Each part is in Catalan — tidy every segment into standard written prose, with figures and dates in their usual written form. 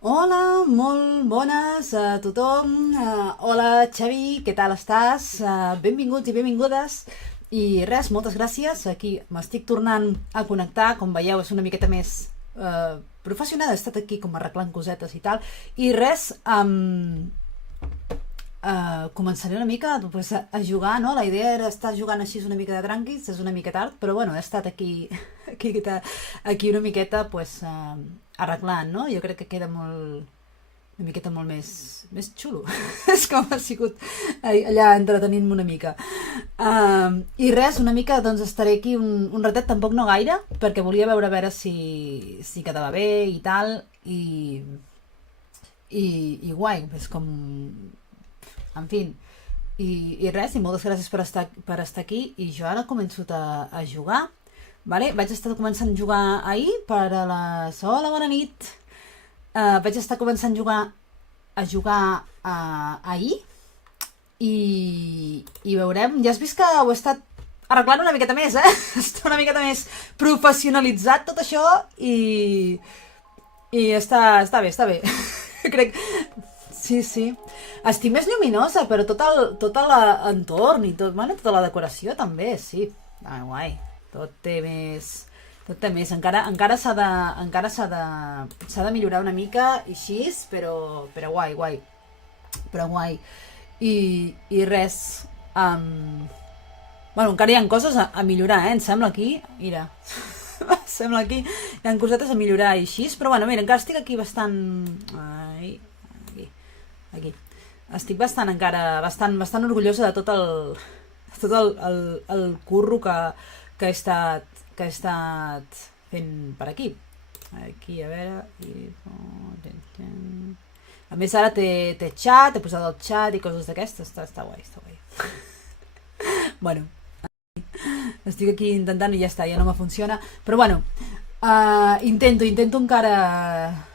Hola, molt bones a tothom. Hola, Xavi, què tal estàs? Benvinguts i benvingudes. I res, moltes gràcies. Aquí m'estic tornant a connectar. Com veieu, és una miqueta més professional. He estat aquí com arreglant cosetes i tal. I res, començaré una mica pues, a jugar, no? La idea era estar jugant així una mica de tranquis, és una mica tard, però bueno, he estat aquí, aquí una miqueta pues, arreglant, no? Jo crec que queda molt, una miqueta molt més xulo. És com ha sigut allà entretenint-me una mica. I res, una mica doncs estaré aquí un ratet, tampoc no gaire, perquè volia veure a veure si quedava bé i tal, i guai, és com en fi, i res, i moltes gràcies per estar aquí, i jo ara començo a jugar, vale? Vaig estar començant a jugar ahir per a les... Hola, bona nit! Vaig estar començant a jugar ahir, i veurem, ja has vist que ho he estat arreglant una miqueta més, eh? Està una miqueta més professionalitzat tot això, i està bé, està bé. Crec... Sí, sí. Estic més lluminosa, però tot l'entorn i tot, bueno, tota la decoració també, sí. Ah, guai. Tot té més... Tot té més. Encara s'ha de millorar una mica i així, però guai, guai. Però guai. I res. Bueno, encara hi ha coses a millorar, Em sembla aquí. Mira. Sembla aquí. Hi ha cosetes a millorar i així, però bueno, mira, encara estic aquí bastant... Ai, aquí. Estic bastant orgullosa de tot el curro que he estat fent per aquí. Aquí, a veure... A més, ara té xat, he posat el xat i coses d'aquestes. Està guai, està guai. Bueno, estic aquí intentant i ja està, ja no me funciona. Però bueno, intento encara...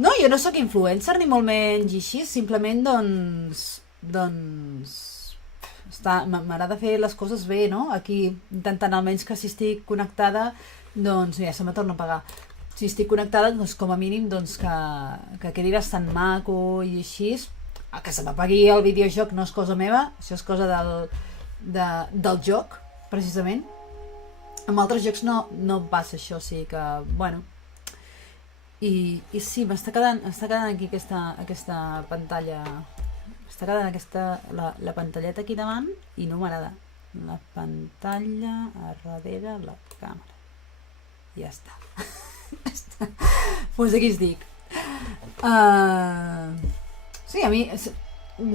No, jo no sóc influencer ni molt menys i així, simplement doncs m'agrada fer les coses bé, no? Aquí intentant almenys que si estic connectada, doncs ja se me torna a pagar. Si estic connectada, doncs com a mínim doncs que quedi bastant maco i així. Que se m'apagui el videojoc no és cosa meva, això és cosa del joc, precisament. Amb altres jocs no passa això, o sigui que, bueno... I sí, m'està quedant aquí aquesta pantalla, m'està quedant la pantalleta aquí davant i no m'agrada. La pantalla a darrere la càmera. Ja està. Pues aquí es dic. Sí, a mi,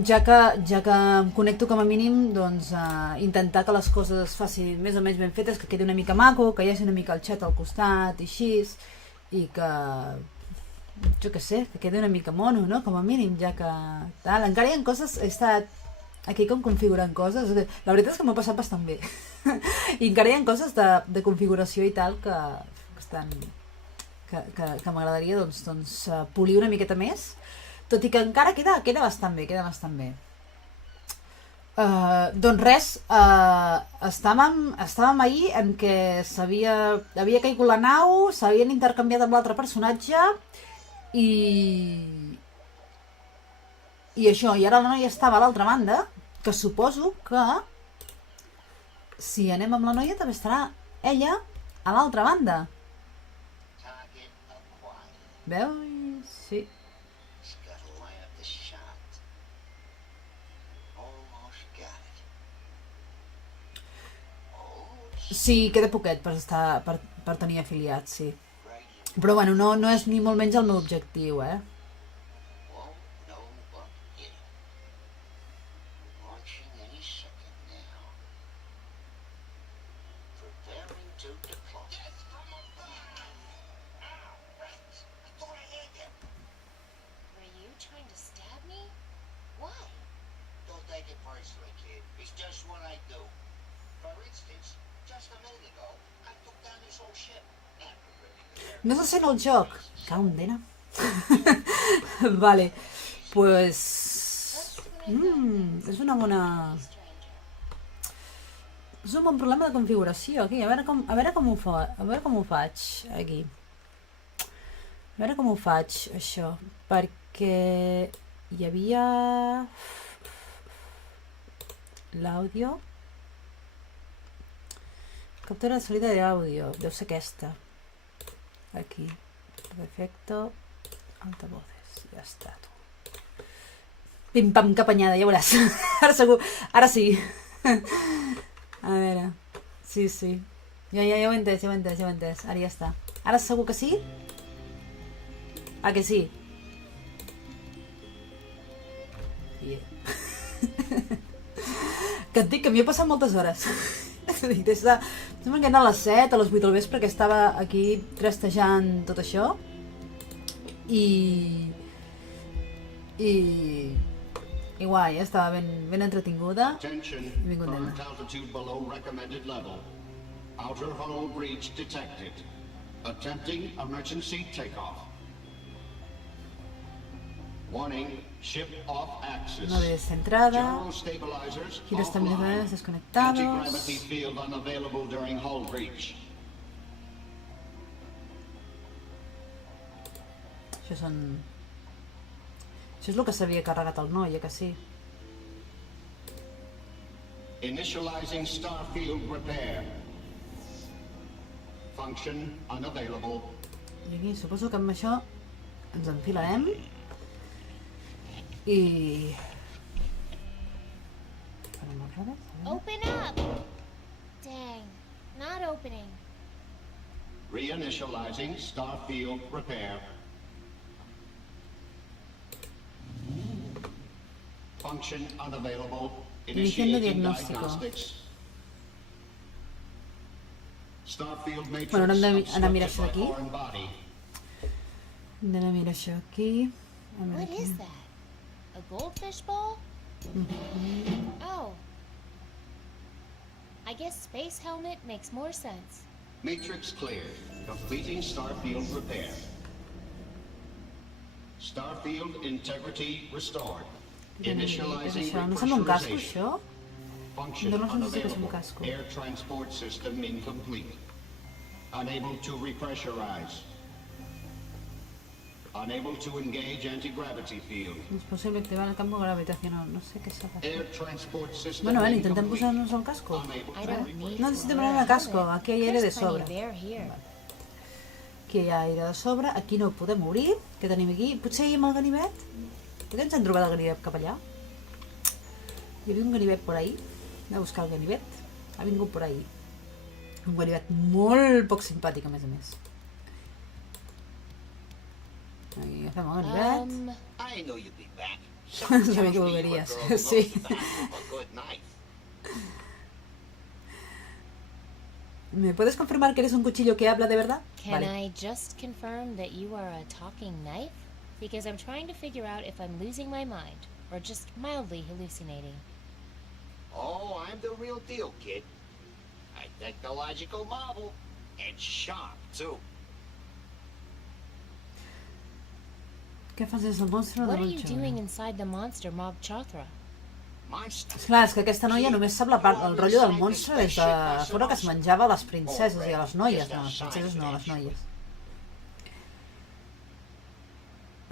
ja que em connecto com a mínim, doncs intentar que les coses es facin més o menys ben fetes, que quedi una mica maco, que hi hagi una mica el xat al costat i així, i que jo què sé, que quedi una mica mono, no? Com a mínim, ja que tal. Encara hi ha coses, he estat aquí com configurant coses, la veritat és que m'ha passat bastant bé. I encara hi ha coses de configuració i tal que estan que m'agradaria doncs polir una miqueta més, tot i que encara queda bastant bé. Doncs res, estàvem ahir en què havia caigut la nau, s'havien intercanviat amb l'altre personatge i això, i ara la noia estava a l'altra banda, que suposo que si anem amb la noia també estarà ella a l'altra banda. Veus? Sí. Sí, queda poquet per tenir afiliats, sí. Però bueno, no és ni molt menys el meu objectiu, Were you trying to stab me? Why? Don't take it personally, kid. It's just what I do. For instance, just a minute ago, I took down this whole ship. No se sent el joc. Cau en dena. Vale, pues... és una bona... És un bon problema de configuració aquí. A veure com ho faig aquí. A veure com ho faig, això, perquè hi havia l'àudio. Captura de salida d'àudio, deu ser aquesta. Aquí, perfecto, altavoces, ja està, tu. Pim-pam, capanyada, ja veuràs. Ara segur, ara sí. A veure, sí. Ja ho he entès, ara ja està. Ara segur que sí? Ah, que sí? Yeah. Que et dic que m'hi he passat moltes hores. Des de... Sembla que era a les 7, a les 8 del vespre, que estava aquí trastejant tot això. I guai, estava ben entretinguda. Ben contenta. Outer hull breach detected. Attempting emergency takeoff. Warning, ship off axis. Nave descentrada. General stabilizers Giros offline. estabilizadores desconectados. Anti-gravity field unavailable during hull breach. Això són... Això és el que s'havia carregat el noi, que sí. Initializing starfield repair. Function unavailable. I aquí suposo que amb això ens enfilarem. I... Open up! Dang, not opening. Reinitializing starfield repair. Function unavailable. Iniciando Initiating diagnóstico. diagnostics. Starfield matrix Bueno, ara hem d'anar a mirar això obstructed by d'aquí. foreign body. Hem d'anar a mirar això aquí. A veure What aquí. is that? A goldfish bowl? Oh. I guess space helmet makes more sense. Matrix cleared. Completing starfield repair. Starfield integrity restored. Initializing Això, no sembla un casco, repressurization. això? Function Dóna la sensació que és un unavailable. casco. Air transport system incomplete. Unable to repressurize. Unable to engage anti-gravity field. No es posible activar el campo gravitacional. No sé què s'ha de fer. Air transport system Bueno, intentem incomplete. posar-nos el casco. Unable I to don't need No to necessitem wear anar a a casco. helmet. Aquí hi ha aire de There's plenty sobre. of air here. Aquí hi ha aire de sobre. Aquí no ho podem obrir. Què tenim aquí? Potser hi ha el ganivet? Per què ens hem trobat el ganivet cap allà? Hi havia un ganivet por ahí. Anem a buscar el ganivet. Ha vingut por ahí. Un ganivet molt poc simpàtic, a més a més. Aquí agafem el ganivet. I know you'd be back. Sabia que volveries. Sí. ¿Me puedes confirmar que eres un cuchillo que habla de verdad? Can Vale. I just confirm that you are a talking knife? Because I'm trying to figure out if I'm losing my mind or just mildly hallucinating. Oh, I'm the real deal, kid. A technological marvel. And sharp, too. Què fas des del monstre de What are you Bolxona? doing inside the monster Mob Chothra? Monster. Esclar, és que aquesta noia només sap la part, el rotllo del monstre des de fora que es menjava a les princeses i a les noies. No, les princeses no, les noies.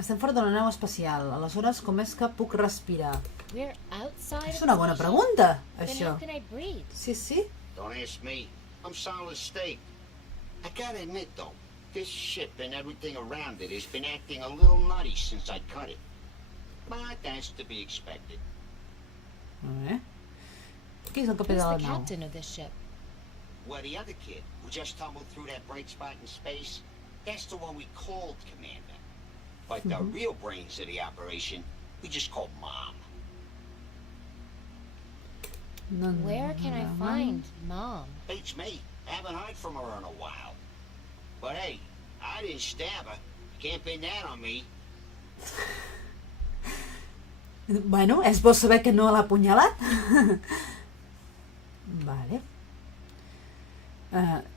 Estem fora d'una nau espacial, aleshores com és que puc respirar? We're outside És of una the bona station? pregunta, Then això. how can I breathe? Sí, sí. Don't ask me. I'm solid state. I gotta admit, though, this ship and everything around it has been acting a little nutty since I cut it. But that's to be expected. A veure. Qui és el capità Who's de the la nau? captain of this ship? Well, the other kid who just tumbled through that bright spot in space, that's the one we called Commander. But the real brains of the operation, we just call Mom. No, no, Where can I no, find Mom? Beats me. Haven't heard from her in a while. But hey, I didn't stab her. Can't pin that on me. Bueno, és bo saber que no l'ha apunyalat. Vale.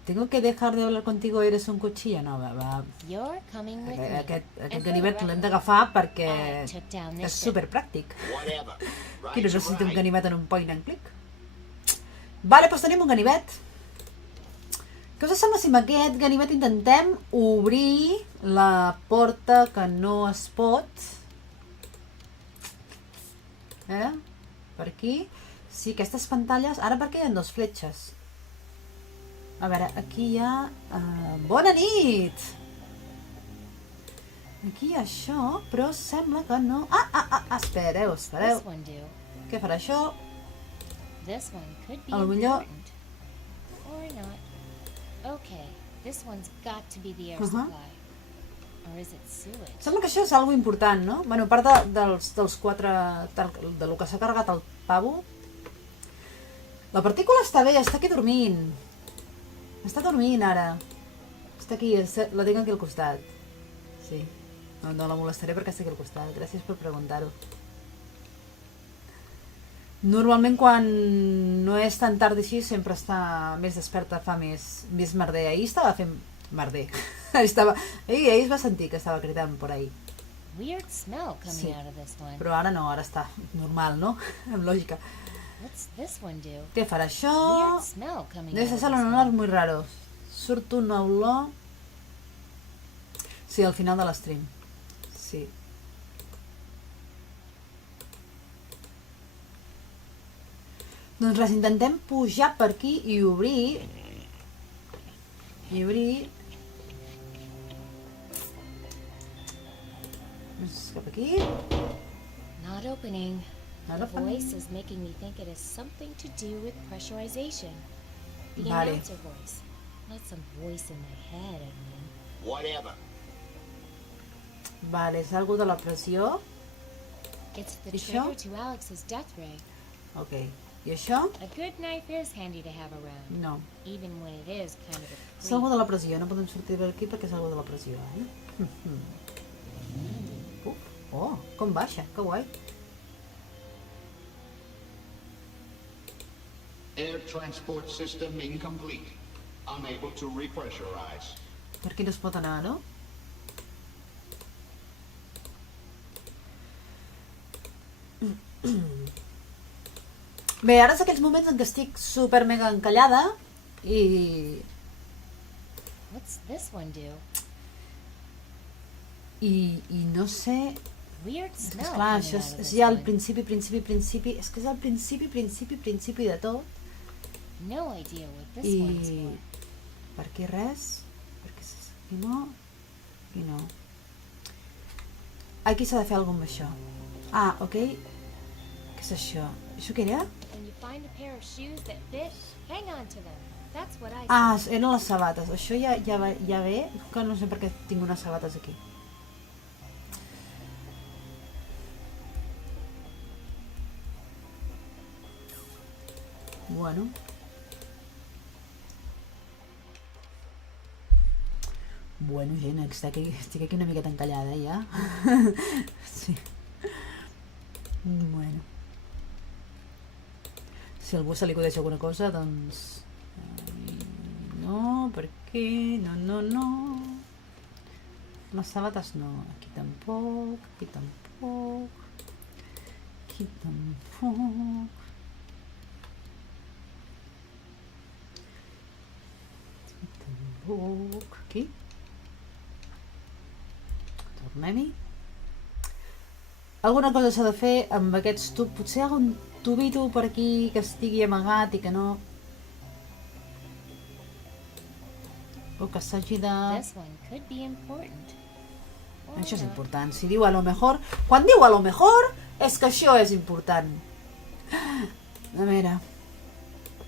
Tengo que dejar de hablar contigo, eres un cuchillo? No, va. You're coming with me. Aquest And for the ganivet l'hem record, d'agafar perquè I took down és this ship. superpràctic. Whatever. Qui no Right's necessita un right. ganivet en un point and click? Vale, doncs tenim un ganivet. Què us sembla si amb aquest ganivet intentem obrir la porta que no es pot? Per aquí. Sí, aquestes pantalles... Ara per què hi ha dos fletxes? A veure, aquí hi ha... Bona nit! Aquí hi ha això, però sembla que no... Espereu. Què farà això? A lo millor... Sembla que això és algo important, no? Bueno, a part dels 4... de lo que s'ha carregat el pavo. La partícula està bé, està aquí dormint. Està dormint ara. Està aquí, la tinc aquí al costat. Sí. No la molestaré perquè està aquí al costat. Gràcies per preguntar-ho. Normalment quan no és tan tard així sempre està més desperta, fa més merder. Ahir estava fent merder. Ahir es va sentir que estava cridant per ahí. Sí. Però ara no, ara està normal, no? Amb lògica. Què farà això? Debe ser un olor muy raro. Surt una olor... Sí, al final de l'estream. Sí. Doncs res, intentem pujar per aquí i obrir... Cap aquí. Not opening. The voice is making me think it has something to do with pressurization. The announcer voice. Not some voice in my head, I mean. Whatever. Vale, és algo de la pressió. It's the trigger to Alex's death ray. Ok. I això? A good knife is handy to have around. No. Even when it is kind of a creep. És algo de la pressió, no podem sortir per aquí perquè és algo de la pressió, Oh, com baixa, que guai. Air transport system incomplete. Unable to repressurize. Per aquí no es pot anar, no? Bé, ara és aquells moments en què estic super mega encallada i... What's this one do? I no sé... Weird És que, smell. esclar, això és ja el principi... És que és el principi de tot. No idea what this one's I... for. Per aquí res. Perquè aquí no. Aquí no. Aquí s'ha de fer alguna cosa amb això. Ah, ok. Què és això? Això què era? When you find a pair of shoes that fit, hang on to them. That's what I Ah, say. eren les sabates. Això ja ve, que no sé per què tinc unes sabates aquí. Bueno. Bueno, gent, estic aquí una miqueta encallada, ja. Sí. Bueno. Si a algú se li acudeix alguna cosa, doncs... No, per què? No. Les sabates no. Aquí tampoc, aquí tampoc. Aquí tampoc. Aquí. Tornem-hi. Alguna cosa s'ha de fer amb aquests tubs. Potser hi ha un tubito per aquí que estigui amagat i que no... O que s'hagi de... This one could be important. Or Això és not. important. Si diu a lo mejor... Quan diu a lo mejor, és que això és important. A veure...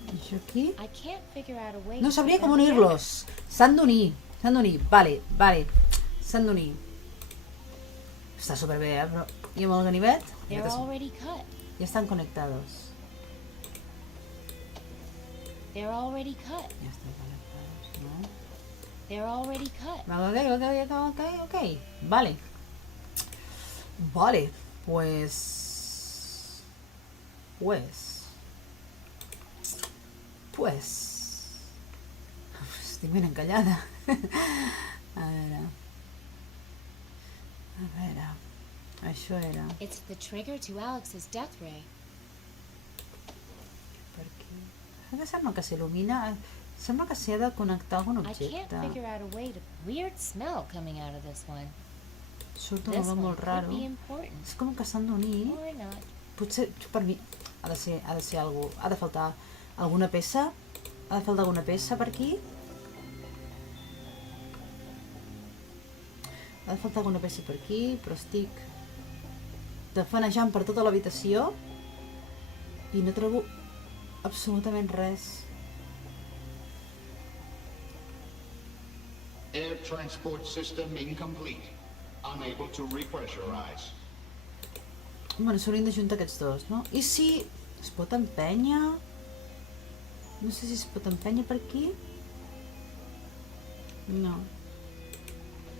Això aquí... I can't figure out a way No to sabria put com them unir-los. S'han d'unir. Vale. S'han d'unir. Està superbé, però... I amb el ganivet? together. They're already cut. Ja estan connectados. They're already cut. Ja estan connectados, no? They're already cut. Ok. Vale. Pues... Estic ben encallada. A veure... Això era... It's the trigger to Alex's death ray. Per aquí... Que sembla que s'il·lumina... Sembla que s'hi ha de connectar algun I can't objecte. figure out a way to... Weird smell coming out of this one. Surt un This olor one molt could raro. be important. És com que s'han d'unir. Or not. Potser, per mi, ha de ser algú. Ha de faltar alguna peça. Ha de faltar alguna peça per aquí. Ha de faltar alguna peça per aquí, però estic tafanejant per tota l'habitació i no trobo absolutament res. Air transport system incomplete. Unable to repressurize. Bueno, s'haurien d'ajuntar aquests dos, no? I si es pot empènyer? No sé si es pot empènyer per aquí. No.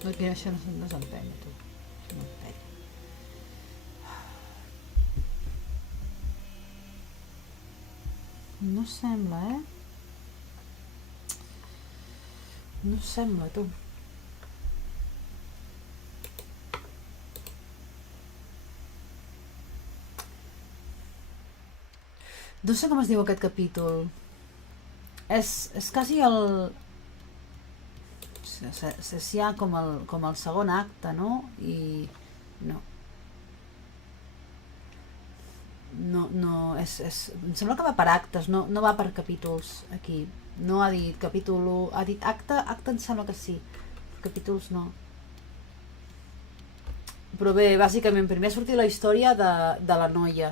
Perquè això no s'empenya, tu. Això no empenya. No sembla, No sembla, tu. No sé com es diu aquest capítol. És quasi el... S'hi ha com el segon acte, no? I... No. No, em sembla que va per actes, no va per capítols, aquí. No ha dit capítol 1, ha dit acte em sembla que sí. Capítols no. Però bé, bàsicament, primer ha sortit la història de la noia,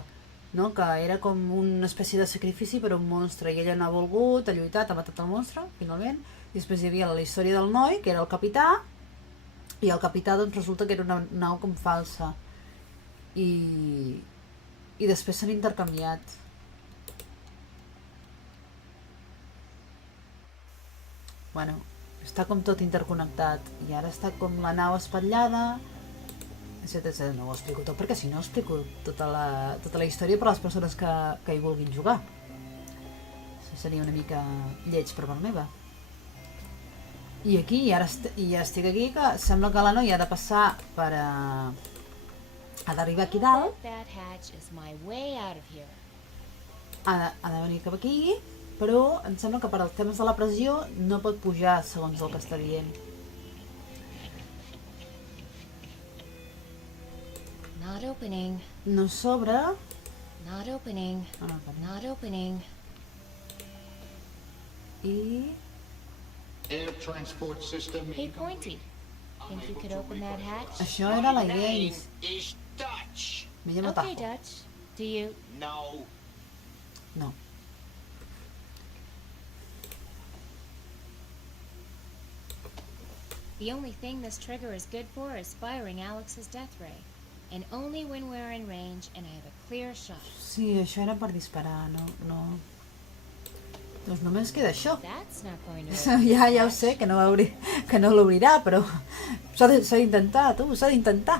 no? Que era com una espècie de sacrifici per a un monstre, i ella no ha volgut, ha lluitat, ha matat el monstre, finalment, i després hi havia la història del noi, que era el capità, i el capità doncs resulta que era una nau com falsa, i després s'han intercanviat. Bueno, està com tot interconnectat, i ara està com la nau espatllada, etc. No ho explico tot, perquè si no explico tota la història per a les persones que hi vulguin jugar. Això seria una mica lleig per part meva. I aquí, ja estic aquí, que sembla que la noia ha de passar per ha d'arribar aquí dalt, ha de venir cap aquí, però em sembla que per als temes de la pressió no pot pujar segons el que està dient. Not opening. No s'obre. Not opening. Not opening. I... Air transport system Hey, Pointy. Think you could open that hatch? Això era la idea inicial. is Dutch. Me llamo Okay, Tajo. Dutch. Do you? No. No. The only thing this trigger is good for is firing Alex's death ray. And only when we're in range and I have a clear shot. Sí, això era per disparar, no. Doncs només queda això. That's not going to Ja ho sé, que no l'obrirà, però s'ha d'intentar, tu, s'ha d'intentar.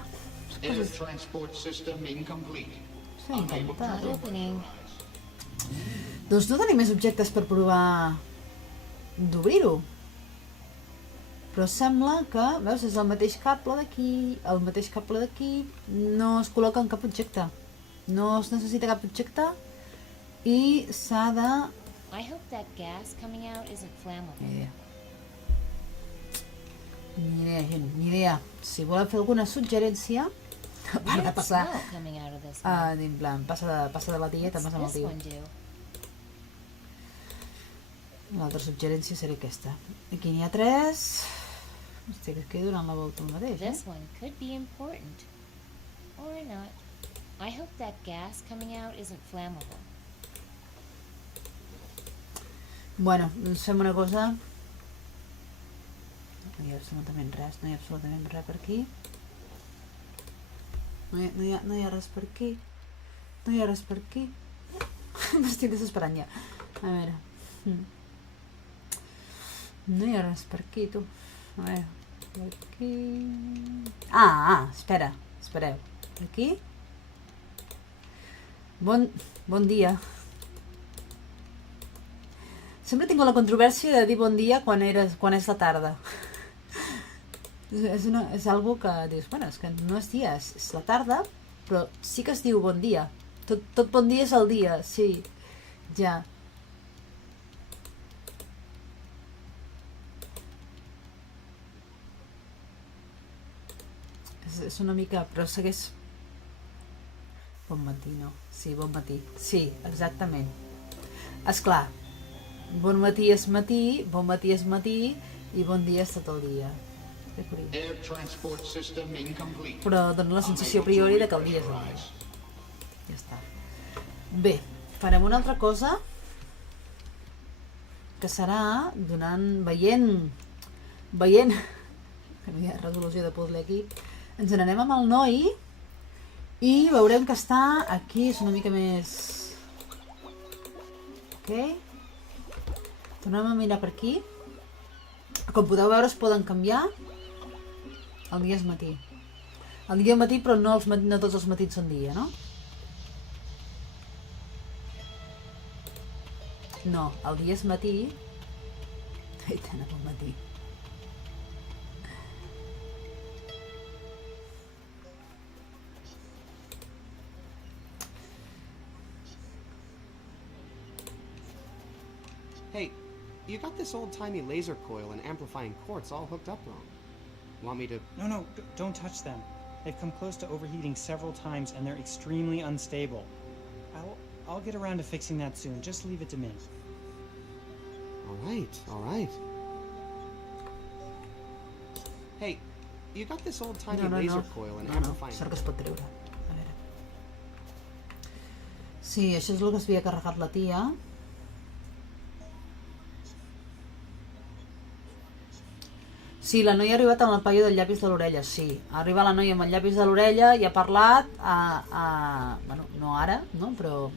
Air transport system incomplete. S'ha d'intentar, Not tu. opening. Doncs no tenim més objectes per provar d'obrir-ho. Però sembla que, veus, és el mateix cable d'aquí, no es col·loca en cap objecte. No es necessita cap objecte i s'ha de... I hope that gas coming out isn't flammable. Ni idea, gent, ni idea. Si voleu fer alguna suggerència, a part de passar... Smell coming out of this one. En plan, passa de la tia i te'n vas amb el What's this tio. one do? L'altra suggerència seria aquesta. Aquí n'hi ha 3. Estic aquí donant la volta al mateix, This one could be important. Or not. I hope that gas coming out isn't flammable. Bueno, doncs fem una cosa. No hi ha absolutament res per aquí. No hi ha res per aquí. M'estic desesperant ja. A veure. No hi ha res per aquí, tu. A veure, per aquí... Espereu. Aquí? Bon dia. Sempre tinc la controvèrsia de dir bon dia quan és la tarda. És algo que dius, bueno, és que no és dia, és la tarda, però sí que es diu bon dia. Tot bon dia és el dia, sí. Ja. És una mica... Però segueix... Bon matí, no? Sí, bon matí. Sí, exactament. Esclar, bon matí és matí i bon dia és tot el dia. Però dona la sensació a priori de que el dia és el dia. Ja està. Bé, farem una altra cosa que serà veient que no hi ha resolució de puzzle aquí, ens n'anem amb el noi i veurem que està aquí, és una mica més... Ok, tornem a mirar per aquí. Com podeu veure es poden canviar. El dia és matí. El dia és matí però no tots els matins són dia, no? No, el dia és matí. Ai, tant, bon matí. Hey, you got this old-timey laser coil and amplifying quartz all hooked up wrong. Want me to... No, don't touch them. They've come close to overheating several times and they're extremely unstable. I'll get around to fixing that soon. Just leave it to me. All right. Hey, you got this old-timey laser coil and amplifying... Sort que es pot treure. A veure. Sí, això és el que s'havia carregat la tia. Sí, la noia ha arribat amb el paio del llapis de l'orella, sí. Ha arribat la noia amb el llapis de l'orella i ha parlat bueno, no ara, no? Però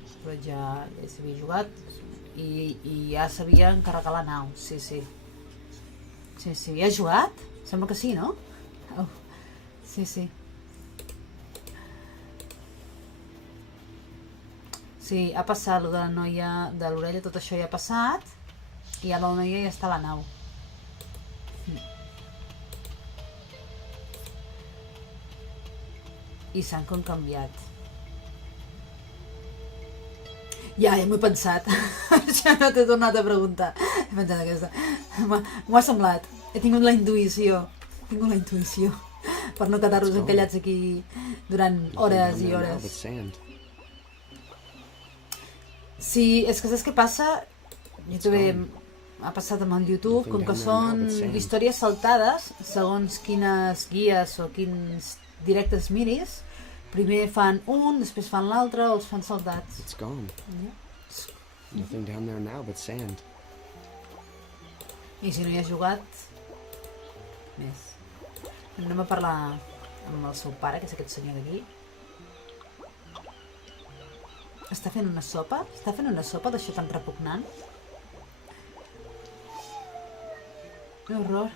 ja s'havia jugat i ja sabia encarregar la nau, sí. Sí, ha jugat? Sembla que sí, no? Sí. Sí, ha passat lo de la noia de l'orella, tot això ja ha passat i ara la noia ja està a la nau. I s'han com canviat. Ja m'ho he pensat. Ja no t'he tornat a preguntar. He pensat aquesta. M'ho ha semblat. He tingut la intuïció. Per no quedar-nos encallats aquí durant hores i hores. Sí, és que saps què passa? Jo també ha passat amb el YouTube, com que són històries saltades, segons quines guies o quins directes miris, primer fan un, després fan l'altre o els fan saltats. It's gone. Nothing down there now but sand. I si no hi ha jugat, més. Anem a parlar amb el seu pare, que és aquest senyor d'aquí. Està fent una sopa? Està fent una sopa d'això tan repugnant? Que horror.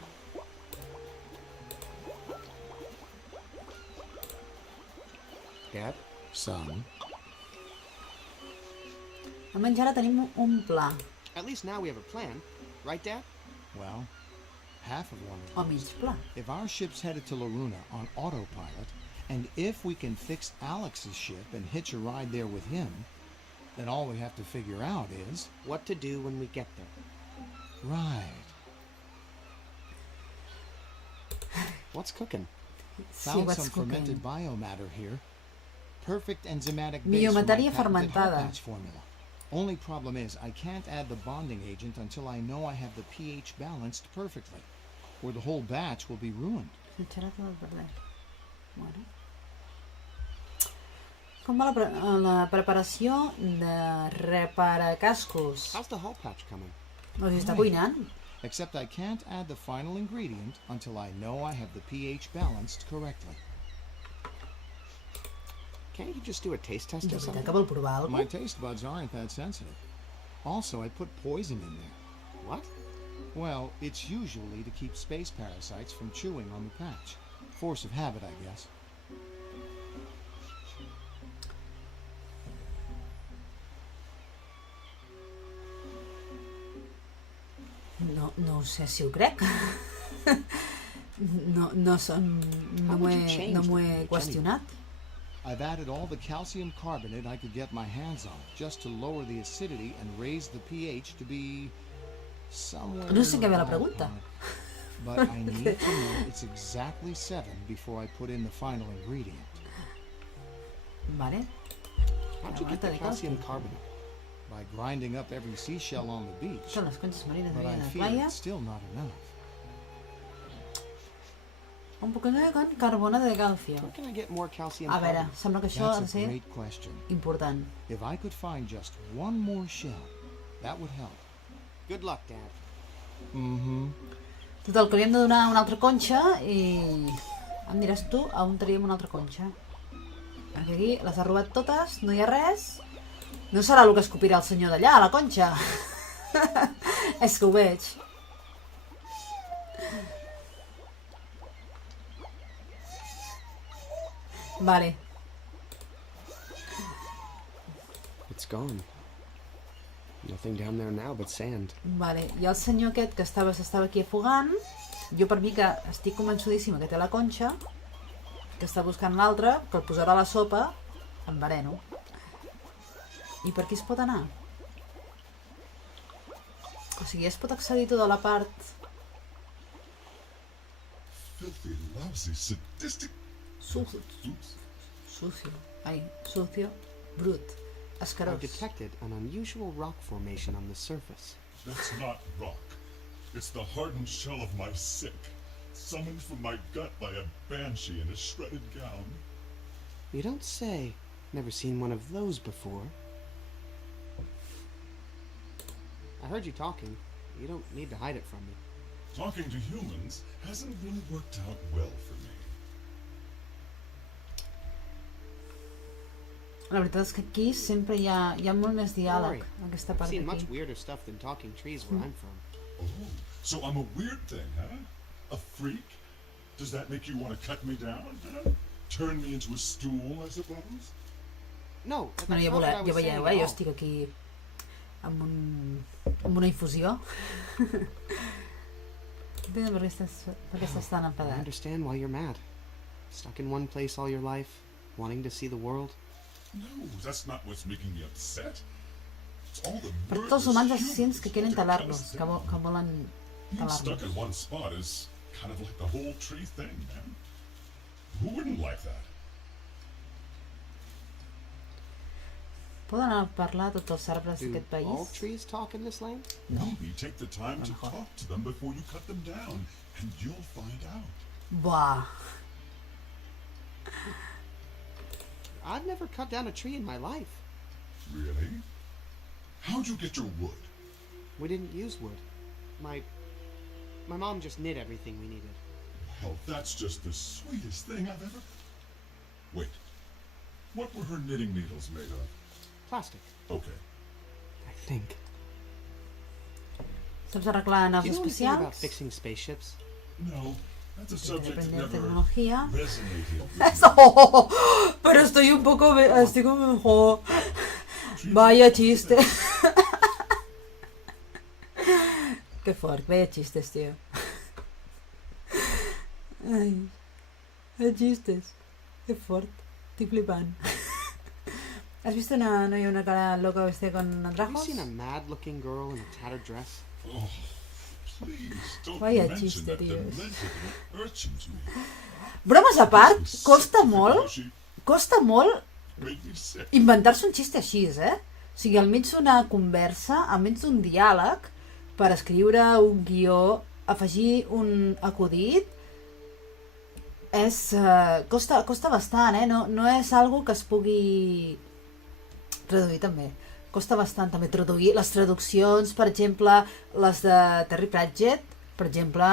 Dad? Son? Almenys ara tenim un pla. At least now we have a plan, right, Dad? Well, half of one O of mig those. pla. If our ship's headed to Loruna on autopilot, and if we can fix Alex's ship and hitch a ride there with him, then all we have to figure out is... What to do when we get there. Right. What's cooking? Found what's some cooking? fermented biomatter here. Perfect enzymatic base for my Biomatèria patented fermentada. hot patch formula. Only problem is I can't add the bonding agent until I know I have the pH balanced perfectly, or the whole batch will be ruined. Bueno. Com va la preparació de reparacascos? How's the hull patch coming? No s'hi està cuinant? Except I can't add the final ingredient until I know I have the pH balanced correctly. Can't you just do a taste test De or veritat something? que vol provar alguna My cosa? taste buds aren't that sensitive. Also, I put poison in there. What? Well, it's usually to keep space parasites from chewing on the patch. Force of habit, I guess. No sé si ho crec. No m'ho he qüestionat. I've added all the calcium carbonate I could get my hands on, just to lower the acidity and raise the pH to be somewhere... No sé in què the ve la pregunta. ballpark. but I need to know it's exactly 7 before I put in the final ingredient. Vale. How'd you get the calcium carbonate? By grinding up every seashell on the beach. Són les conxes marines de But I la fear playa. it's still not enough. Un poquito de carbonato de calcio. Where can I get more calcium A veure, carbonate? sembla que això ha de That's a ser great question. important. If I could find just one more shell, that would help. Good luck, Dad. Total, que li hem de donar una altra conxa i... Em diràs tu a on traiem una altra conxa. Perquè aquí les ha robat totes, no hi ha res. No serà el que escopirà el senyor d'allà, la conxa. És que ho veig. Vale. It's gone. Nothing down there now but sand. Vale, i el senyor aquest que s'estava aquí afogant, jo per mi que estic convençudíssima que té la conxa, que està buscant l'altre, que el posarà a la sopa, en vereno. I per aquí es pot anar? O sigui, es pot accedir tota la part... Filthy, lousy, sadistic. Sucio. Ai, sucio. Brut. I've Escarós. detected an unusual rock formation on the surface. That's not rock. It's the hardened shell of my sick, summoned from my gut by a banshee in a shredded gown. You don't say. Never seen one of those before. I heard you talking. You don't need to hide it from me. Talking to humans hasn't really worked out well for me. La veritat és que aquí sempre hi ha molt més diàleg, en aquesta I've part seen much d'aquí. weirder stuff than talking trees where I'm from. Oh, so I'm a weird thing, huh? A freak? Does that make you want to cut me down, huh? Turn me into a stool, I suppose? No, that's Bueno, not what I ja was saying veieu, at jo all. estic aquí amb una infusió. Entenc per què estàs tan I enfadat. understand why you're mad. Stuck in one place all your life, wanting to see the world. No, that's not what's making me upset. It's all the Per tots els humans assassins que quieren talar talar-nos, que volen Being stuck talar-nos. in one spot is kind of like the whole tree thing, man. Who wouldn't like that? Poden anar a parlar a tots els arbres Do d'aquest all país? trees talk in this land? Maybe take the time to mejor. talk to them before you cut them down, and you'll find out. Buah. I've never cut down a tree in my life. Really? How'd you get your wood? We didn't use wood. My mom just knit everything we needed. Well, that's just the sweetest thing I've ever... Wait. What were her knitting needles made of? Plastic, Okay. I think. Saps arreglar Do naus you know anything about espacials? fixing spaceships? No, that's a subject that Aprender never tecnología. resonated with me. Oh, pero estoy un poco... Estoy como... Vaya chiste. Qué fort, vaya chistes, tío. Ai, vaya chistes. Qué fort. Estic flipant. ¿Has visto una cara loca vestida con Have you andrajos? seen a mad-looking girl in a tattered dress? Oh, please don't Vaya mention chiste, that tío. demented urchin to me. Bromes a part, costa How molt she made me sick. inventar-se un xiste així, eh? O sigui, al mig d'una conversa, al mig d'un diàleg, per escriure un guió, afegir un acudit, és... costa bastant, eh? No és algo que es pugui traduir també. Costa bastant també traduir. Les traduccions, per exemple, les de Terry Pratchett, per exemple,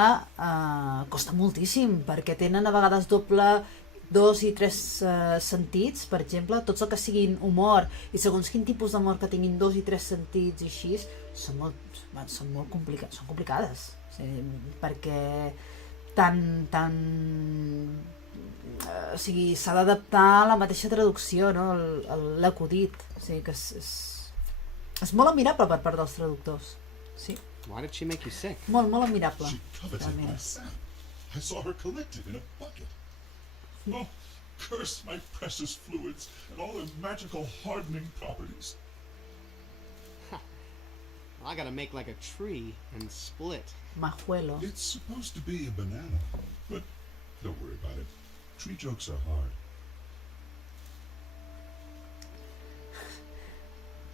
costa moltíssim, perquè tenen a vegades doble, 2 i 3 sentits, per exemple, tots el que siguin humor i segons quin tipus d'humor que tinguin 2 i 3 sentits i així, són molt complicades. O sigui, perquè o sigui, s'ha d'adaptar a la mateixa traducció, no? L'acudit. O sigui que és molt admirable per part dels traductors. Sí, Why did she make you sick? molt admirable. She coveted realment. my sap. I saw her collect it in a bucket. Oh, curse my precious fluids and all their magical hardening properties. I gotta make like a tree and split. Majuelo. It's supposed to be a banana, but don't worry about it. Tree jokes are hard.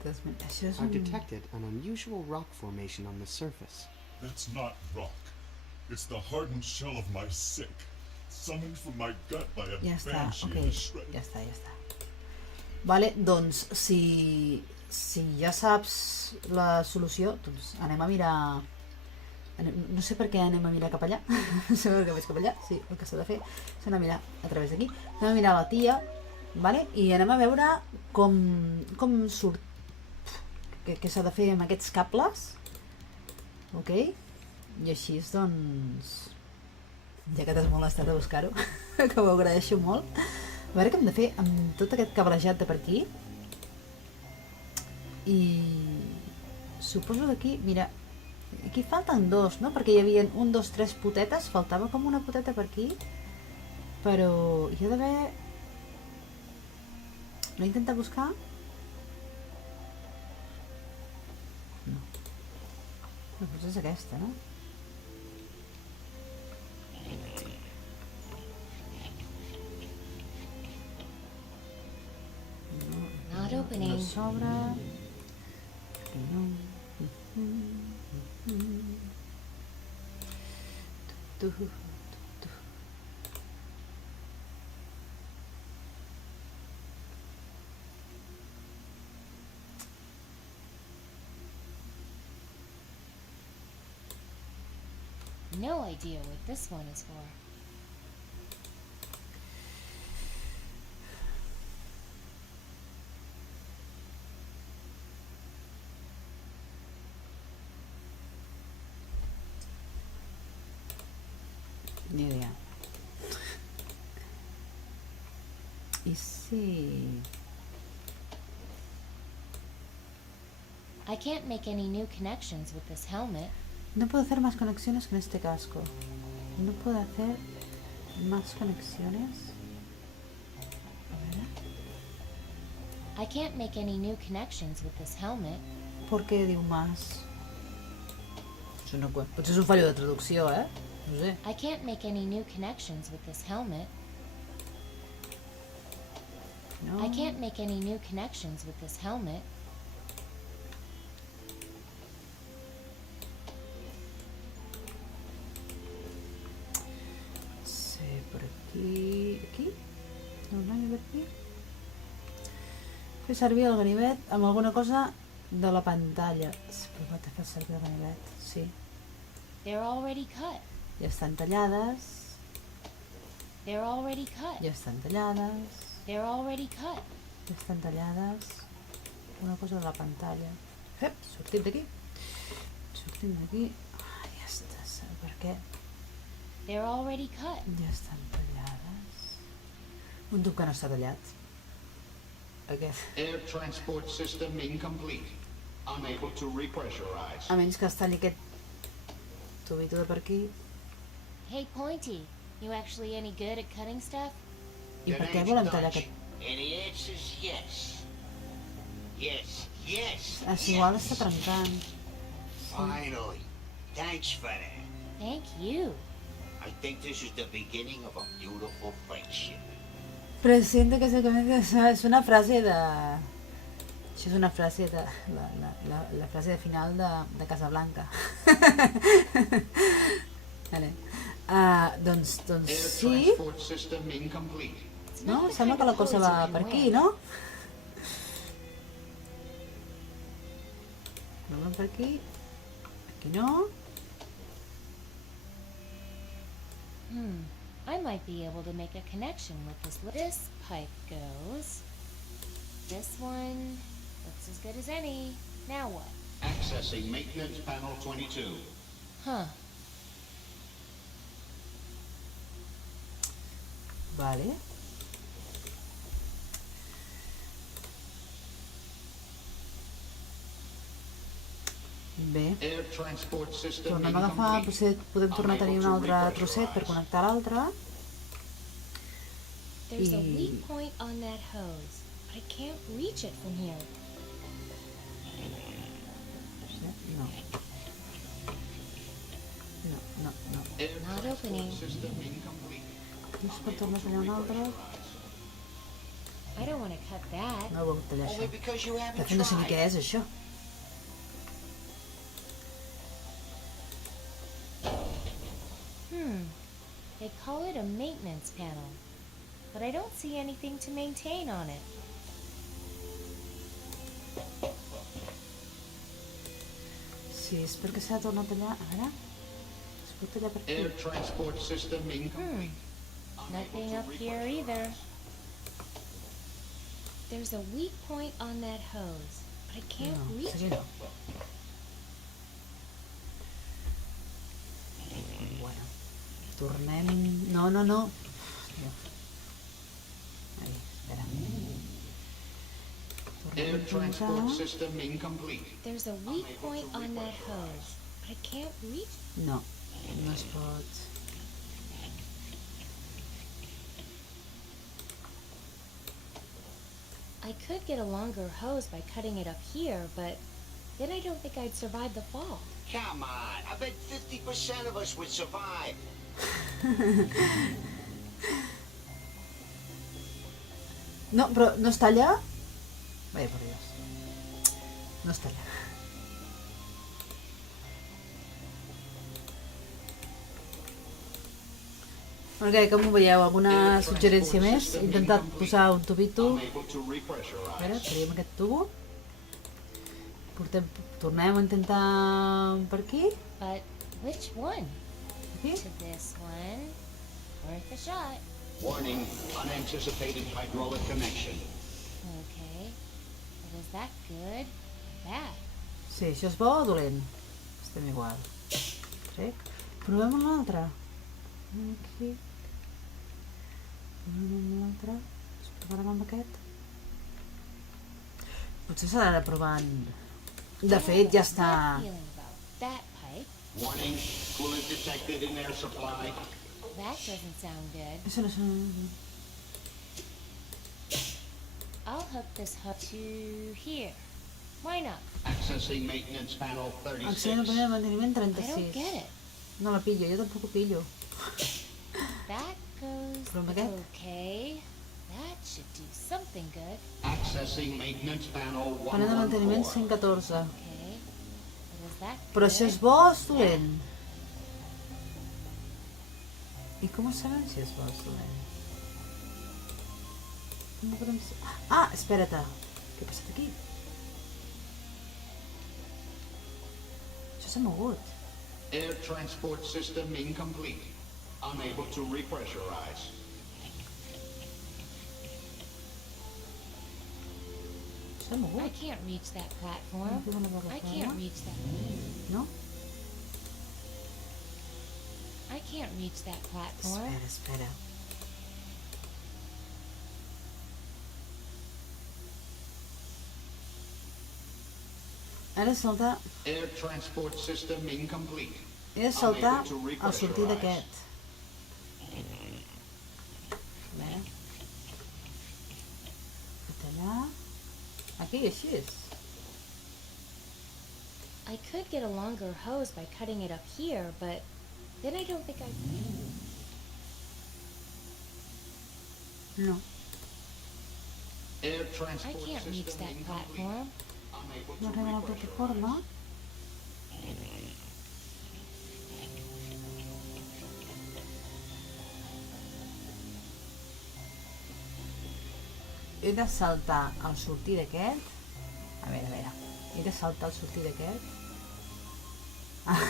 Això és I've un... detected an unusual rock formation on the surface. That's not rock. It's the hardened shell of my sick, summoned from my gut by a Ja està, banshee ok, in a shred. ja està. Vale, doncs, si ja saps la solució, doncs anem a mirar... No sé per què anem a mirar cap allà, no sé per què vaig cap allà, sí, el que s'ha de fer és anar a mirar a través d'aquí, anem a mirar la tia, vale? I anem a veure com surt, què s'ha de fer amb aquests cables, ok? I així, doncs, ja que t'has molestat a buscar-ho, que ho agraeixo molt, a veure què hem de fer amb tot aquest cablejat de per aquí, i suposo que aquí, mira, aquí falten dos, no? Perquè hi havia 1, 2, 3 potetes, faltava com una poteta per aquí, però hi ha d'haver... No intenta buscar? No. No, potser és aquesta, no? Not opening. No s'obre. No. No idea what this one is for. Ni idea. I sí... I can't make any new connections with this helmet. No puedo hacer más conexiones con este casco. No puedo hacer más conexiones. A ver. I can't make any new connections with this helmet. ¿Por qué diu más? Això no... Potser és un fallo de traducció, eh? No sé. I can't make any new connections with this helmet. No. I can't make any new connections with this helmet. Sí, por aquí... Aquí? No, no hi ha per aquí? Fer servir el ganivet amb alguna cosa de la pantalla. Sí, però pot fer servir el ganivet, sí. They're already cut. Ja estan tallades. They're already cut. Ja estan tallades. They're already cut. Ja estan tallades. Una cosa de la pantalla. Sortim d'aquí. Sortim d'aquí. Ja està, per què? They're already cut. Ja estan tallades. Un tub que no està tallat. Aquest. Air transport system incomplete. Unable to repressurize. A menys que es talli aquest tubito de per aquí. Hey, Pointy, you actually any good at cutting stuff? I per què volem tallar aquest? And the answer's yes. Yes, yes. Si igual està trencant. Finally. Thanks for that. Thank you. I think this is the beginning of a beautiful friendship. Presiento que se comienza... És una frase de... Això és una frase de... La frase de final de Casablanca. Vale. Doncs sí. No? Sembla que la cosa va per aquí, no? No va per aquí. Aquí no. I might be able to make a connection with this. This pipe goes. This one looks as good as any. Now what? Accessing maintenance panel 22. Huh. Vale. Bé. Tornem a agafar, potser podem tornar a tenir un altre trosset per connectar l'altre. There's a weak point on that hose, but I can't reach it from here. No. Not opening. No es pot tornar a tallar un altre. I don't want to cut that. No ho vull tallar Only això. because you De haven't fet no sé ni què tried. és això. They call it a maintenance panel, but I don't see anything to maintain on it. Si és perquè s'ha de tornar a tallar... A veure... Es pot tallar per aquí. Air transport system incomplete. Nothing up here either. There's a weak point on that hose, but I can't No, reach aquí it. no. Bueno, tornem... No, no, no. Ai, espera. Tornem Air a transport apuntar. system incomplete. There's a weak point on that hose, but I can't reach it. No, no es pot. I could get a longer hose by cutting it up here, but then I don't think I'd survive the fall. Come on, I bet 50% of us would survive. No, però no es talla? Vaya por Dios. No es talla. Ok, com ho veieu? Alguna suggerència més? He intentat posar un tubito. Unable to A repressurize. veure, traiem aquest tubo. Tornem a intentar per aquí. But which one? Aquí. To this one. Worth a shot. Warning, unanticipated hydraulic connection. Okay. But is that good? Bad. Sí, això és bo o dolent? Estem igual. Trec. Provem un altre. Aquí. Provem un altre. Es provarem amb aquest. Potser s'ha d'anar provant. De fet, ja està... Bad feeling about that pipe. Warning, coolant detected in air supply. That doesn't sound good. Això no sona... I'll hook this hub to here. Why not? Accessing maintenance panel Accedent 36. de manteniment I don't 36. get it. No la pillo, jo tampoc ho pillo. That goes From again? okay. That should do something good. Accessing maintenance panel Panel de manteniment 114. 114. Okay. But is that Però això és good? bo o és dolent? I com ho sabem si és bo o és dolent? No podem... Ah, espera't. Què ha passat aquí? Això s'ha mogut. Air transport system incomplete. Unable to repressurize. S'ha I mogut. can't reach that platform. No puc anar per la I can't plataforma? reach that. No? I can't reach that platform. Espera. Ara saltar... Air transport system incomplete. He de saltar al sortir d'aquest. A veure. Tallar... Aquí, així és. I could get a longer hose by cutting it up here, but then I don't think I No. Air I transport can't reach system that incomplete. platform. Unable No to arriba a la repressurize. plataforma. He de saltar al sortir d'aquest. A veure. He de saltar al sortir d'aquest. Ah.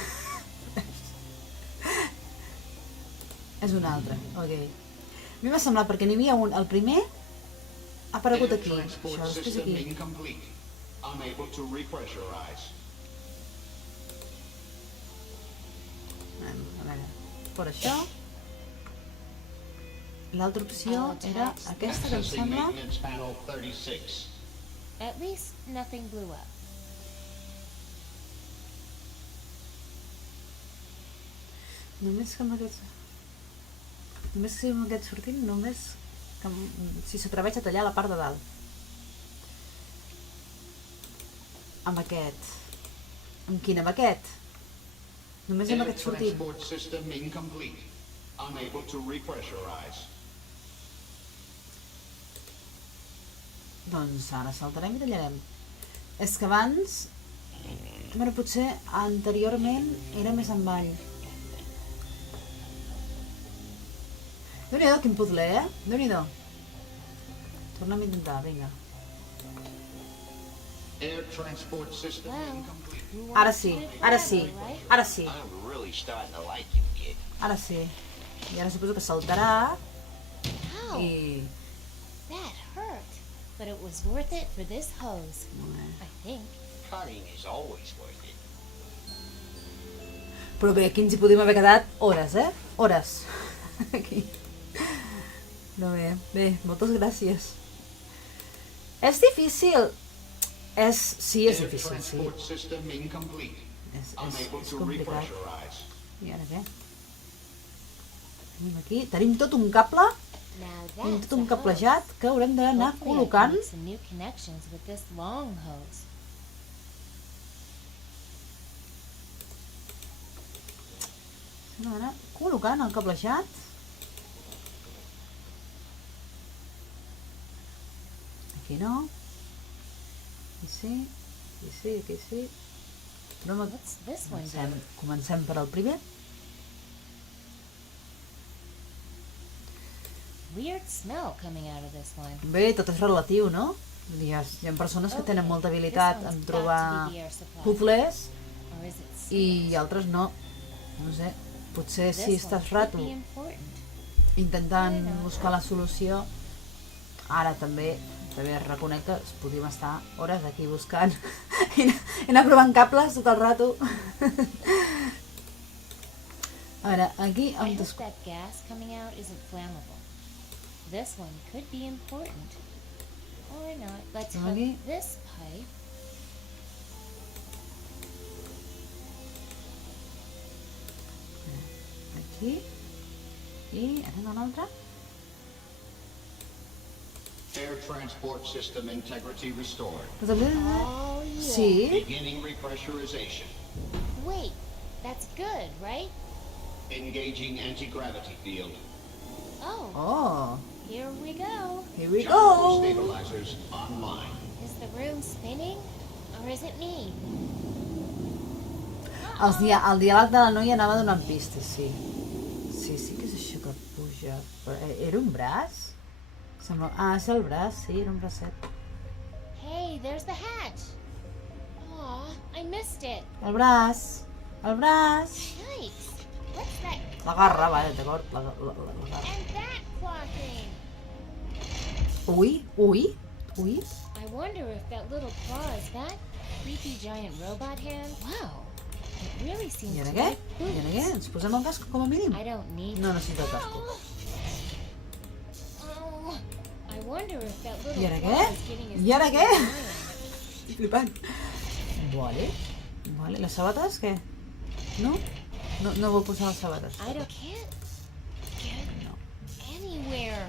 És un altre, ok. A mi m'ha semblat perquè n'hi havia un, el primer ha aparegut Air aquí, transport això, després system aquí. incomplete. Unable to repressurize. A veure, per això. L'altra opció era aquesta que em Accessing sembla... maintenance panel 36. At least nothing blew up. Només que amb aquest... Només que si amb aquest sortint, només que si s'atreveix a tallar la part de dalt. Amb aquest. Amb quin? Amb aquest? Només amb aquest sortim. Transport system incomplete. Unable to repressurize. Doncs ara saltarem i tallarem. És que abans... Bueno, potser anteriorment era més en ball. Déu-n'hi-do, quin puzzle, Déu-n'hi-do. Tornem a intentar, vinga. Air transport system incomplete. Ara sí, ara sí, ara sí, I'm really starting to like you, kid. ara sí. I ara suposo que saltarà Ow, i... that hurt. But it was worth it for this hose, I think. Cutting is always worth it. Però bé, aquí ens hi podíem haver quedat hores, Hores. Aquí. No bé, moltes gràcies. És difícil. Sí, és Air difícil, sí. transport system incomplete. És Unable to complicat. repressurize. I ara què? Tenim aquí, tenim tot un cable, Now tenim that's tot un a hose. cablejat que haurem d'anar Hopefully I can col·locant. make some new connections with this long hose. Hem d'anar col·locant el cablejat. Aquí no. Aquí sí, aquí sí, aquí sí. Però What's this one doing? comencem per al primer. Weird smell coming out of this one. Bé, tot és relatiu, no? Hi ha persones que tenen molta habilitat en trobar puzzles Or is it i altres no. No sé, potser si This estàs one rato could be important. intentant buscar la solució, ara també reconec que podíem estar hores aquí buscant i anar provant cables tot el rato. A veure, aquí I on hope that gas coming out isn't flammable. This one could be important. Or not. Let's hook Aquí. this pipe. aquí i anem a l'altre. Air transport system integrity restored. Però també... Oh, yeah. Sí, Beginning repressurization. Wait, that's good, right? Engaging anti-gravity field. Oh, oh, here we go. here we Gyro go. stabilizers online. Is the room spinning? Or is it me? El diàleg de la noia anava donant pistes, sí. Sí, que és això que puja. Però, era un braç? Sembla... és el braç, sí, era un bracet. Hey, there's the hatch. Aw, I missed it. El braç, el braç. Yikes. What's that? La garra, vale, d'acord, la garra. And that clawing. Ui. I wonder if that little claw is that creepy giant robot hand. Wow. It really seems I to ara què? like I ara què? boots. Ens posem el casc com a mínim? I don't need No necessito el casco. Oh, I wonder if that little I ara claw què? is getting his I ara teeth què? in mine. Flipant. Vale. Les sabates, què? No? No vol posar les sabates. I can't get anywhere.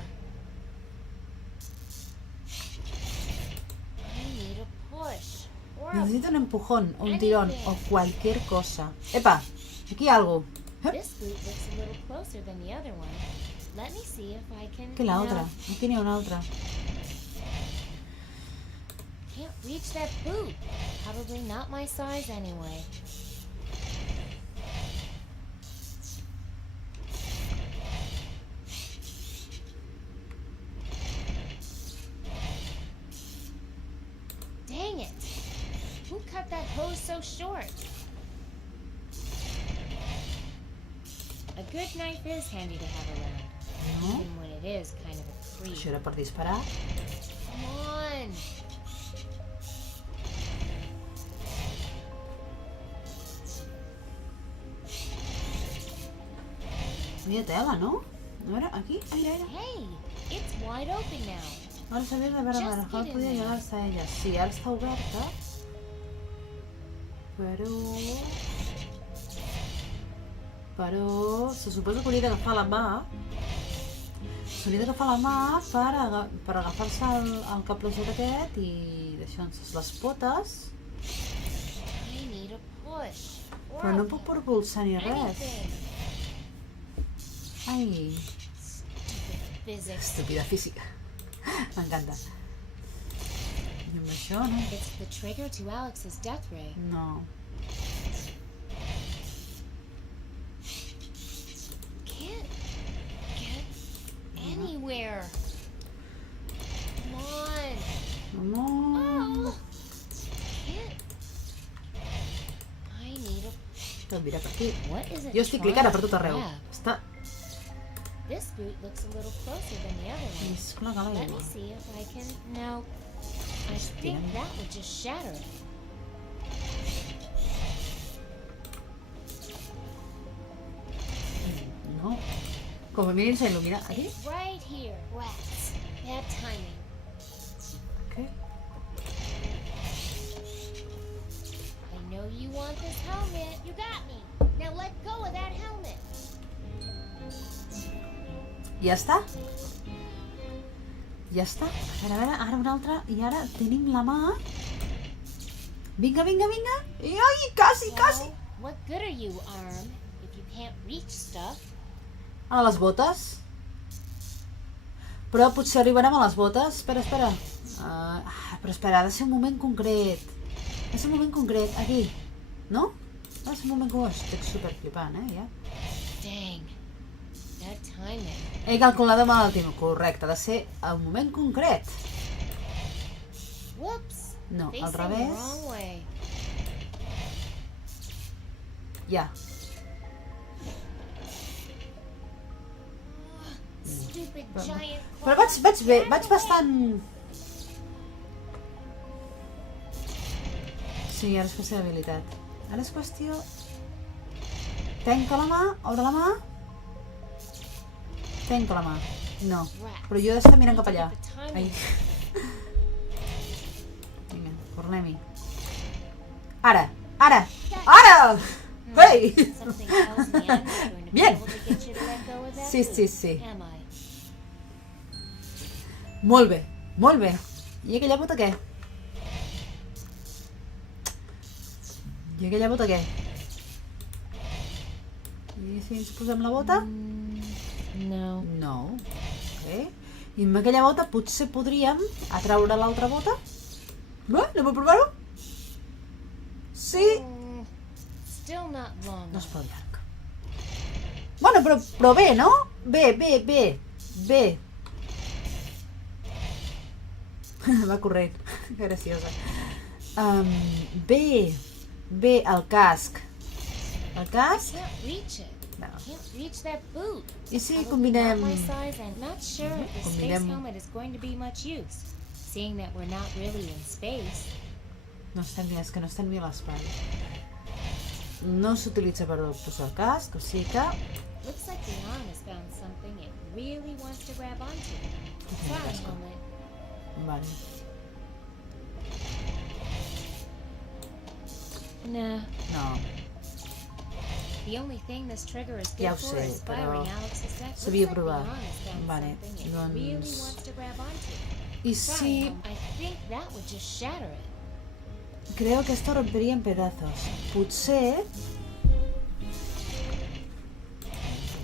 I need a push. Or a Necesito un empujón, o un tirón, o cualquier cosa. Epa, aquí hi ha algo. This boot looks a little closer than the other one. Let me see if I can. Que la otra. No, Aquí n'hi ha una altra. can't reach that boot. Probably not my size anyway. Dang it! Who cut that hose so short? A good knife is handy to have around, No? even when it is kind of a creep. Això era per disparar. Come on! No hi ha tela, no? A veure, aquí, mira. Hey, it's wide open now. Ara sabia de veure, Just com get in podia there. llegar-se a ella. Sí, ara està oberta. Però... se suposa que hauria d'agafar la mà. S'hauria d'agafar la mà per agafar-se el cablejat aquest i deixar les potes. I need a push. Però no puc propulsar ni res. Ai, estúpida física. M'encanta. I amb això, no? It's the trigger to Alex's death ray. No. Can't get anywhere. Come on. No. Oh. Can't. I need a. Tot mira per aquí. What is it? Jo estic clicant per tot arreu. Grab? Està... This boot looks a little closer than the other one. És clar que Let me l'aigua. see if I can. No. I think that would just shatter it. No. Com a mínim s'il·lumina. Aquí? Right here. Rats. Bad timing. Okay. I know you want this helmet. You got me. Now let go of that helmet. Ja està? Ja està? A veure, ara una altra. I ara tenim la mà. Vinga, vinga, vinga. I ai, quasi, quasi. Well, what good are you, arm, if you can't reach stuff? A les botes. Però potser arribarem a les botes. Espera, espera. Però espera, ha de ser un moment concret. Ha de ser un moment concret. Aquí. No? Ha de ser un moment concret. Estic superflipant, ja. Dang. That timing. He calculat amb el timó. Correcte, ha de ser un moment concret. Whoops. No, al Facing the revés. wrong way. Ja. Stupid giant Però vaig bé, vaig bastant... Sí, ara és qüestió d'habilitat. Ara és qüestió... Tenca la mà, obre la mà... Tenca la mà. No, però jo he d'estar mirant cap allà. Ai. Vinga, tornem-hi. Ara, ara, ara! Ei! Something tells me I'm not going to be Bien. able to get you to let go of that Sí, boot, sí, sí. am I? Molt bé, molt bé. I aquella bota què? I aquella bota què? I si ens posem la bota? No. No. Ok. I amb aquella bota potser podríem atraure l'altra bota? Bé, anem a provar-ho? Sí. Still not long. No és prou llarg. Bueno, però bé, no? Bé, bé, bé. Bé. Va corrent. Que graciosa. Bé. Bé, el casc. El casc? Can't reach it. No. Can't reach that boot. I si Probably combinem... not my size and not sure if the space Combinem- helmet is going to be much use, seeing that we're not really in space. No estem bé, és que no estem bé a l'espai. No s'utilitza per posar el casc, o sigui que... Looks like the arm has found something it really wants to grab onto. Sorry, helmet. Vale. Nah. No. The only thing this trigger is good Ja ho for sé, is però firing Alex's death. s'havia Looks like the provat. arm has found Vale, something it really doncs... wants to grab onto. I Sorry, si... helmet. I think that would just shatter it. Creo que esto rompería en pedazos. Potser...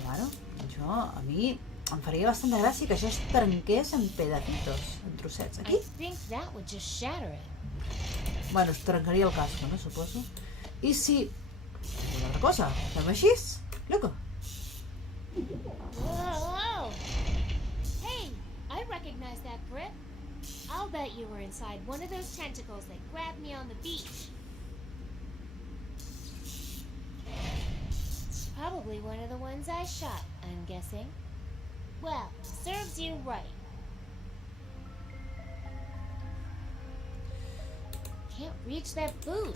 Claro, això a mi em faria bastanta gràcia que això es trenqués en pedacitos, en trossets. Aquí? I think that would just shatter it. Bueno, es trencaria el casco, no? Suposo. I si... Una altra cosa, fem així? Loco. Whoa! Hey, I recognize that grip. I'll bet you were inside one of those tentacles that grabbed me on the beach. Probably one of the ones I shot, I'm guessing. Well, serves you right. Can't reach that boot.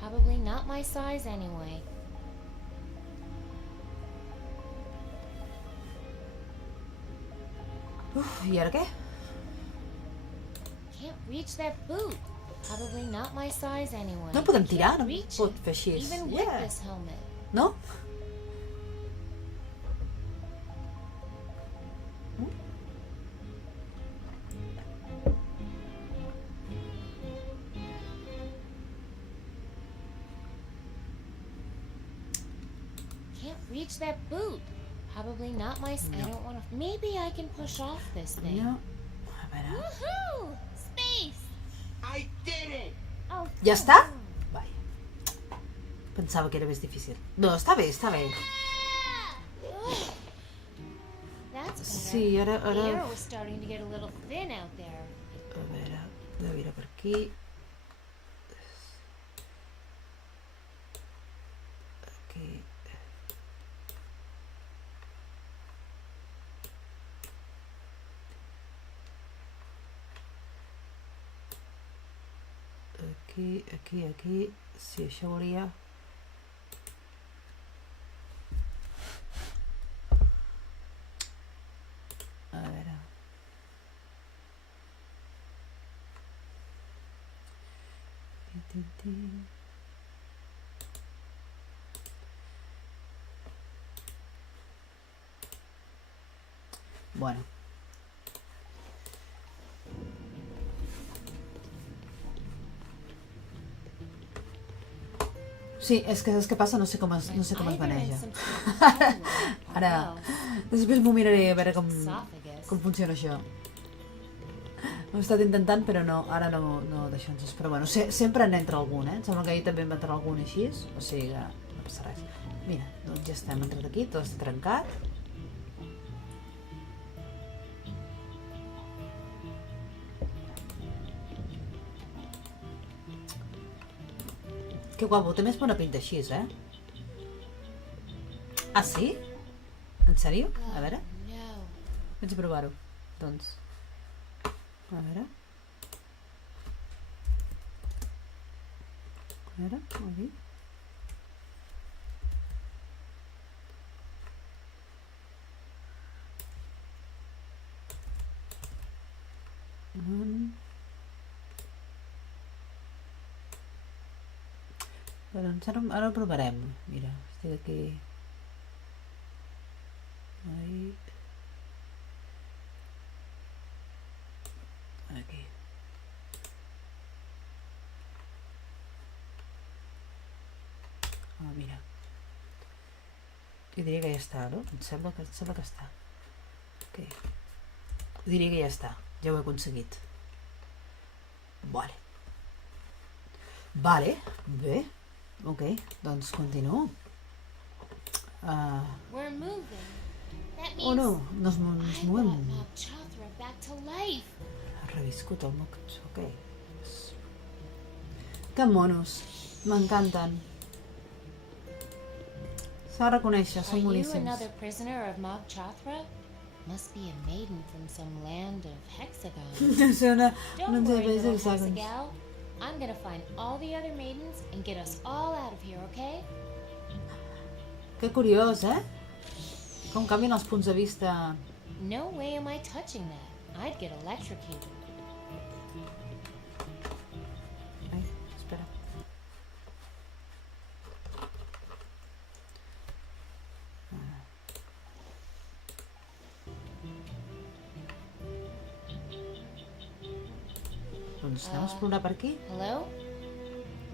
Probably not my size anyway. Uf, i ara què? Can't reach that boot. Probably not my size anyway. No podem tirar? Can't No reach pot it, fer així. even with this helmet. No? reach that boot. Probably not my... I don't want to... Maybe I can push off this thing. No. A veure... Woohoo! Space! I did it! Oh, Ja està? Vai. Pensava que era més difícil. No, està bé, està bé. That's better. Sí, ara... The air was starting to get a little thin out there. A veure, de mirar per aquí. Aquí. Aquí. Sí, això volia... A veure... Bueno. Sí, és que saps què passa? No sé com es maneja. Ara, després m'ho miraré a veure com funciona això. Ho he estat intentant, però no, ara no deixo ens. Però bueno, sempre n'entra algun, Em sembla que ahir també en va entrar algun així, o sigui que no passa res. Mira, doncs ja estem entrat aquí, tot està trencat. Que guapo, té més bona pinta així, Ah, sí? En sèrio? A veure. Vaig a provar-ho. Doncs... A veure... aquí... Doncs ara ho provarem. Mira, estic aquí... Aquí. Mira. Jo diria que ja està, no? Em sembla que està. Ok. Diria que ja està. Ja ho he aconseguit. Vale. Bé. Ok, doncs continuo. We're moving. That Oh no, no ens movem. Mob Chothra back to life. Ha reviscut el moc. Ok. Que monos. M'encanten. S'ha de reconèixer, són Are you boníssims. another prisoner of Mob Chothra? Must be a maiden from some land of Hexagon. Sona Don't uns worry, país little hexàgons. Hexagal. I'm gonna find all the other maidens and get us all out of here, okay? Que curiós, Com canvien els punts de vista. No way am I touching that. I'd get electrocuted. Ai, espera. Doncs anem a explorar per aquí. Hello?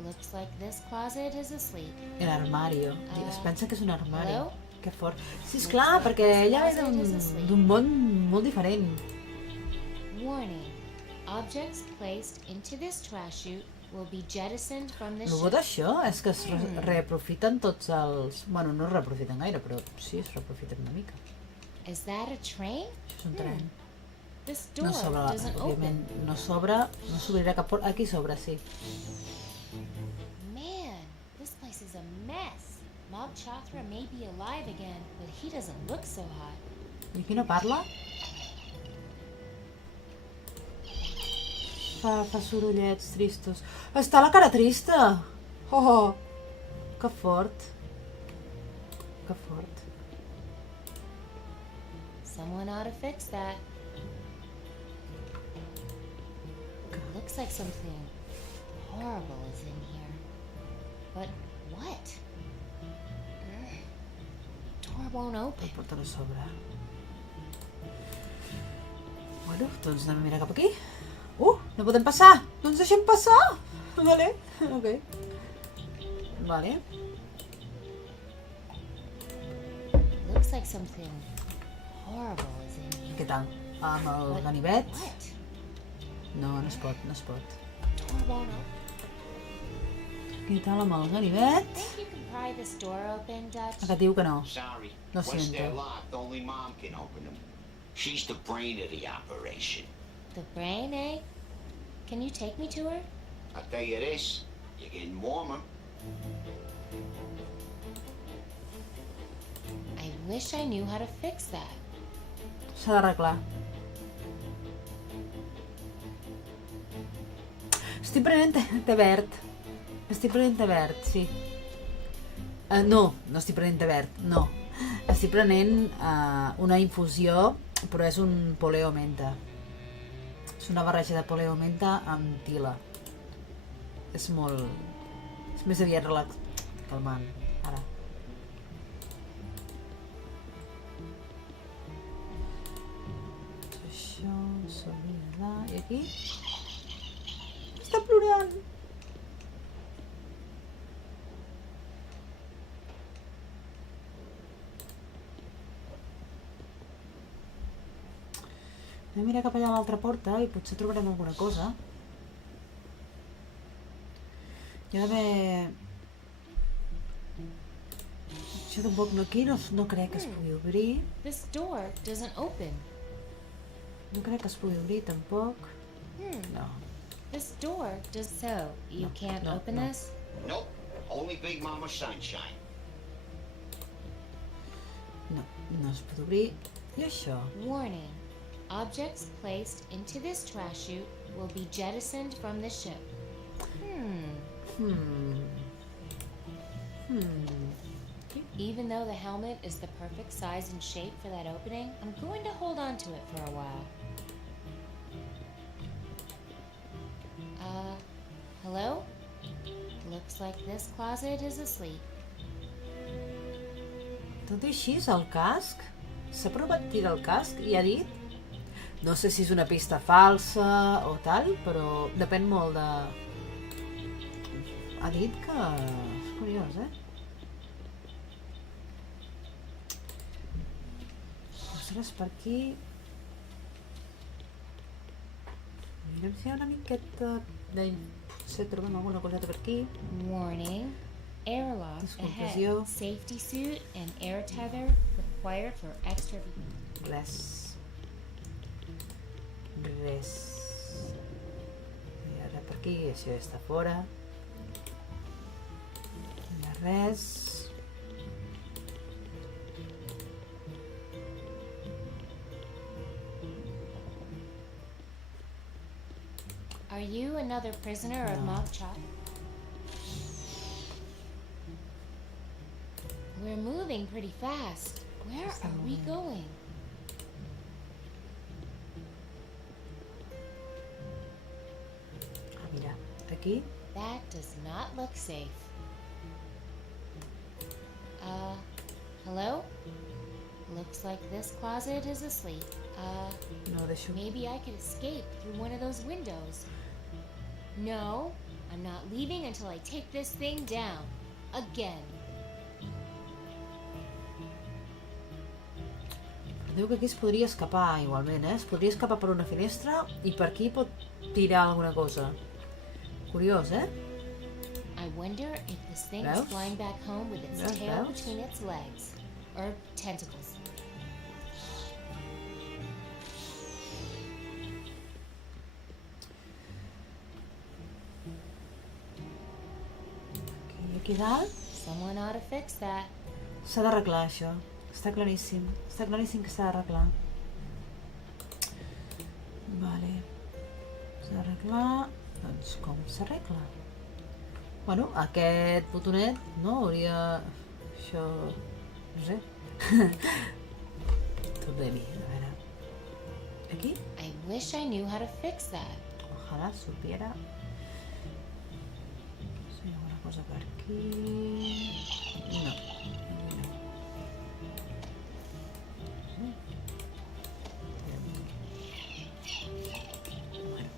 Looks like this closet is asleep. L'armario. Es pensa que és un armari. Hello? Que fort. Sí, esclar, perquè ella ve d'un món molt diferent. Warning. Objects placed into this trash chute will be jettisoned from the El bo d'això és que es reaprofiten tots els... Bueno, no es reaprofiten gaire, però sí, es reaprofiten una mica. Is that a train? Això és un tren. This No door s'obre, doesn't òbviament, open. no s'obre, no s'obrirà cap porta. Aquí s'obre, sí. Man, this place is a mess. Mob Chothra may be alive again, but he doesn't look so hot. I aquí no parla? Fa sorollets tristos. Està la cara trista! Oh, que fort. Que fort. Someone ought to fix that. Looks like something horrible is in here. But what? Door won't open. La porta no s'obre. Bueno, doncs anem a mirar cap aquí. No podem passar! No ens deixem passar! Vale, ok. Vale. looks like something horrible is in here. Què tal? Amb el ganivet? What? No, no es pot, no es pot. Torbono. Què tal amb el ganivet? Think you can pry this door open, Dutch? Que et diu que no. Sorry. Lo Once they're siento. locked, only Mom can open them. She's the brain of the operation. The brain, eh? Can you take me to her? I'll tell you this, you're getting warmer. I wish I knew how to fix that. S'ha d'arreglar. Estic prenent té verd. Estic prenent té verd, sí. No estic prenent té verd, no. Estic prenent una infusió, però és un poleo menta. És una barreja de poleo menta amb tila. És molt... És més aviat calmant, ara. Això s'hauria de... I aquí? Està plorant! Anem a mirar cap allà a l'altra porta i potser trobarem alguna cosa. Hi ha d'haver... Això tampoc no, aquí no crec que es pugui obrir. This door doesn't open. No crec que es pugui obrir tampoc. No. This door does so. You can't open no. this? Nope, only Big Mama Sunshine. No es pot obrir. I això? Warning. Objects placed into this trash chute will be jettisoned from the ship. Even though the helmet is the perfect size and shape for that opening, I'm going to hold on to it for a while. Hello? Looks like this closet is asleep. Tot i així, el casc? S'ha provat tirar el casc i ha dit... No sé si és una pista falsa o tal, però depèn molt de... Ha dit que... És curiós, Ostres, per aquí... Mirem si hi ha una miqueta... Potser trobem alguna coseta per aquí. Warning. Airlock Descompressió. ahead. Safety suit and air tether required for extra... Res. I ara per aquí, això ja està fora. No hi ha res. Are you another prisoner of Mob Chop? We're moving pretty fast. Where are we going? Mira, aquí. That does not look safe. Hello? Looks like this closet is asleep. No deixo... Maybe I could escape through one of those windows. No, I'm not leaving until I take this thing down. Again. Diu que aquí es podria escapar igualment, Es podria escapar per una finestra i per aquí pot tirar alguna cosa. Curiós, I wonder if this thing is Veus? flying back home with its Veus, tail veus? between its legs. Or tentacles. Aquí dalt Someone ought to fix that. s'ha d'arreglar això. Està claríssim. Està claríssim que s'ha d'arreglar. Vale. S'ha d'arreglar... Doncs com s'arregla? Bueno, aquest botonet, no? Hauria... Això... No sé. Tot de mi, a veure. Aquí? I wish I knew how to fix that. Ojalá supiera. Si hi ha alguna cosa per aquí... No. Aquí no. Bueno.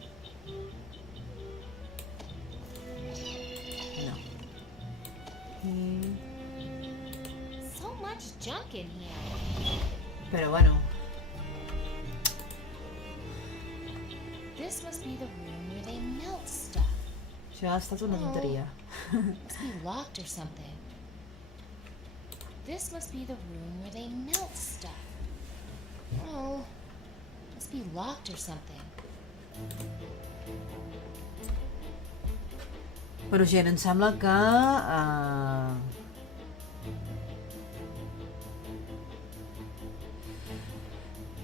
No. much junk in here. Però bueno. This must be the room where they melt stuff. Això ha estat una tonteria. Must be locked or something. This must be the room where they melt stuff. Oh, must be locked or something. Però gent, em sembla que...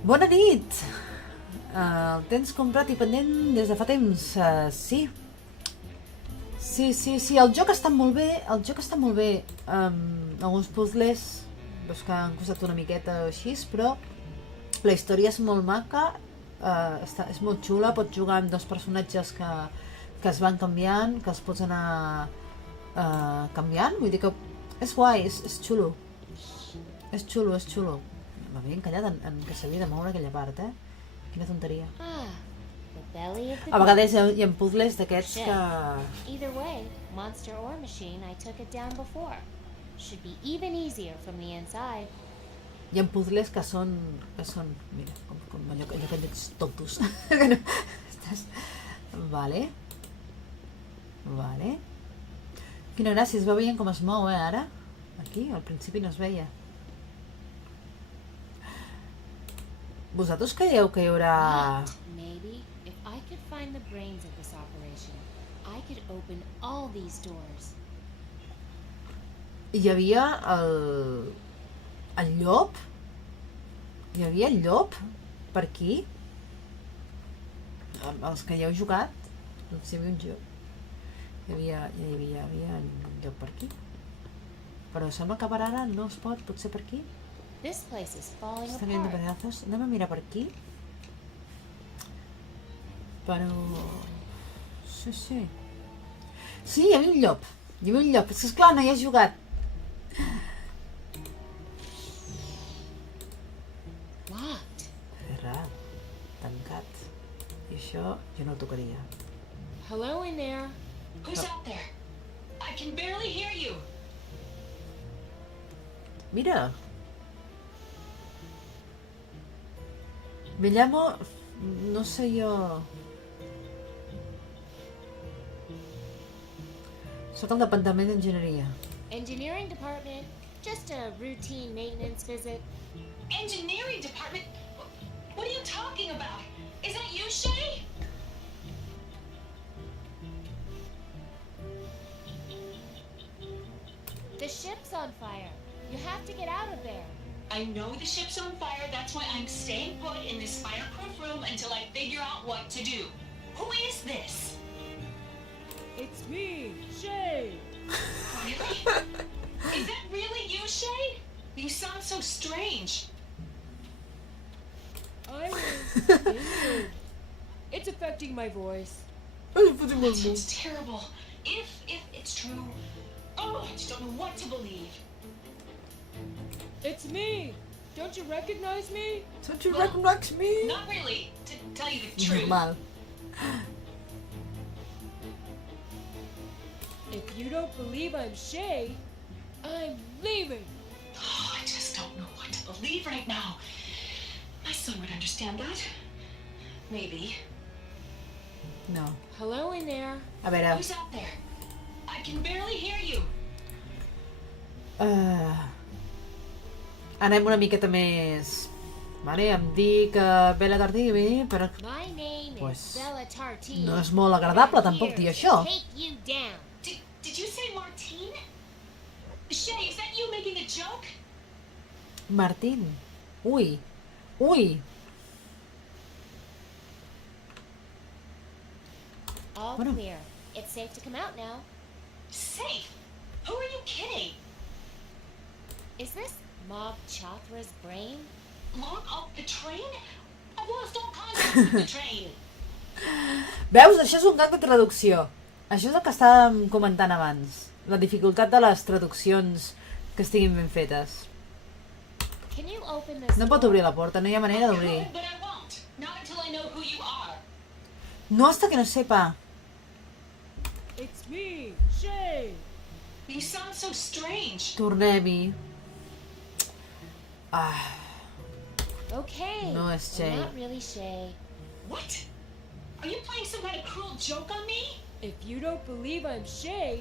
Bona nit! El tens comprat i pendent des de fa temps? Sí. Sí, el joc està molt bé, alguns puzzles que han costat una miqueta així, però la història és molt maca, és molt xula, pots jugar amb dos personatges que es van canviant, que els pots anar canviant, vull dir que és guai, és xulo. És xulo. M'havia encallat en que s'havia de moure aquella part, Quina tonteria. A vegades hi ha puzzles d'aquests que... Either way, monster or machine, I took it down before. Should be even easier from the inside. Hi ha puzzles que són... Mira, com allò que ets tontos. Vale. Quina gràcia, es va veient com es mou, ara? Aquí, al principi no es veia. Vosaltres creieu que hi haurà... Maybe if I could find the brains of this operation, I could open all these doors. Hi havia el llop? Hi havia el llop per aquí? Els que hi heu jugat, doncs hi havia un llop. Hi havia un llop per aquí. Però sembla que per ara no es pot, potser per aquí? This place is falling Està caient de apart. pedazos. Anem a mirar per aquí. Però... Sí. Sí, hi havia un llop. És que esclar, no hi has jugat. Locked. Cerrat. Tancat. I això jo no ho tocaria. Hello in there. Who's out there? I can barely hear you. Mira. Me llamo... No sé jo... Soc al departament d'enginyeria. Engineering department. Just a routine maintenance visit. Engineering department? What are you talking about? Is that you, Shay? The ship's on fire. You have to get out of there. I know the ship's on fire, that's why I'm staying put in this fireproof room until I figure out what to do. Who is this? It's me, Shay. Really? Is that really you, Shay? You sound so strange. I was injured. It's affecting my voice. That sounds terrible. If it's true, I just don't know what to believe. It's me. Don't you recognize me? Don't you recognize me? Not really, to tell you the truth. Normal. If you don't believe I'm Shay, I'm leaving. Oh, I just don't know what to believe right now. My son would understand that. Maybe. No. Hello in there. A veure... Who's out there? I can barely hear you. Anem una miqueta més... Vale, em dic Bella Tartivi, però... My name Pues, is Bella Tartine. no és molt agradable tampoc dir això. Take you down. Did you say Martine? Shay, is that you making a joke? Martín. Ui. All Bueno. clear. It's safe to come out now. Safe? Who are you kidding? Is this Mob Chathra's brain? Log off the train? I've lost all contact with the train. Veus? Això és un gag de traducció. Això és el que estàvem comentant abans. La dificultat de les traduccions que estiguin ben fetes. Can you open this No pot door? obrir la porta, no hi ha manera d'obrir. But I won't. Not until I know who you are. No hasta que no sepa. It's me, Shay. You sound so strange. Tornem-hi. Okay. No és Shay. I'm not really Shay. What? Are you playing some kind of cruel joke on me? If you don't believe I'm Shay,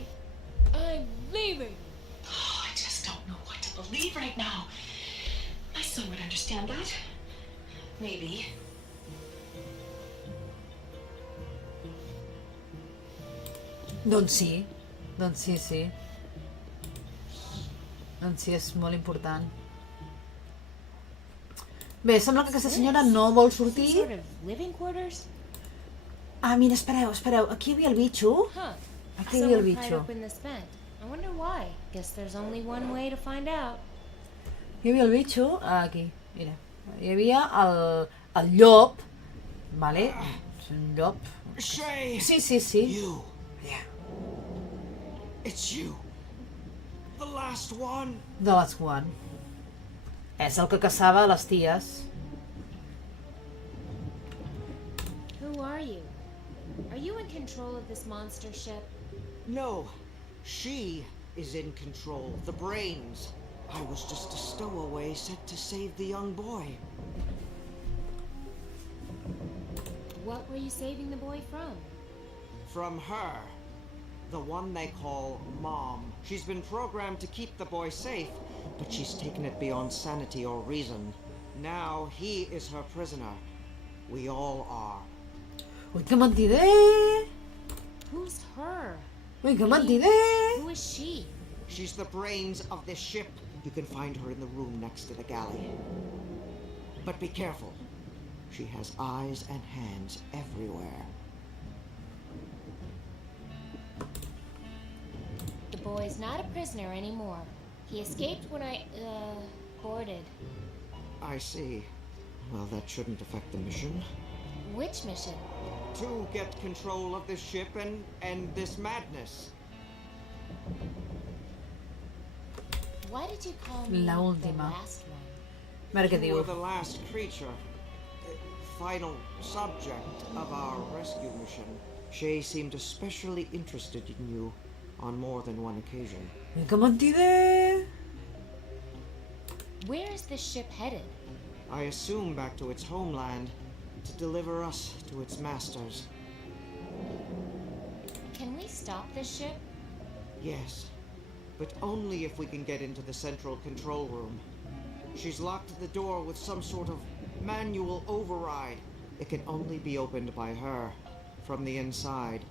I'm leaving. Oh, I just don't know what to believe right now. My son would understand that. Maybe. Doncs sí, sí. Doncs sí, és molt important. Bé, sembla que aquesta senyora no vol Some sortir. sort of living quarters? Ah, mira, espereu. Aquí hi havia el bitxo. Huh. Aquí hi havia el Someone pried bitxo. open this vent. I wonder why. Guess there's only one way to find out. Hi havia el bitxo. Aquí, mira. Hi havia el llop. Vale? És un llop. Shay! Sí. You. Yeah. It's you. The last one. The last one. És el que caçava les ties. Who are you? Are you in control of this monster ship? No. She is in control. The brains. I was just a stowaway sent to save the young boy. What were you saving the boy from? From her. The one they call Mom. She's been programmed to keep the boy safe, but she's taken it beyond sanity or reason. Now he is her prisoner. We all are. Ui, que mentider! Who's her? Ui, que mentider! Who is she? She's the brains of this ship. You can find her in the room next to the galley. But be careful. She has eyes and hands everywhere. The boy's not a prisoner anymore. He escaped when I, boarded. I see. Well, that shouldn't affect the mission. Which mission? To get control of this ship and end this madness. Why did you call me La the última. last one? A veure què You were diu. the last creature. Final subject of our rescue mission. Shay seemed especially interested in you on more than one occasion. Ui, que mentider! Where is this ship headed? I assume back to its homeland to deliver us to its masters. Can we stop this ship? Yes, but only if we can get into the central control room. She's locked the door with some sort of manual override. It can only be opened by her, from the inside.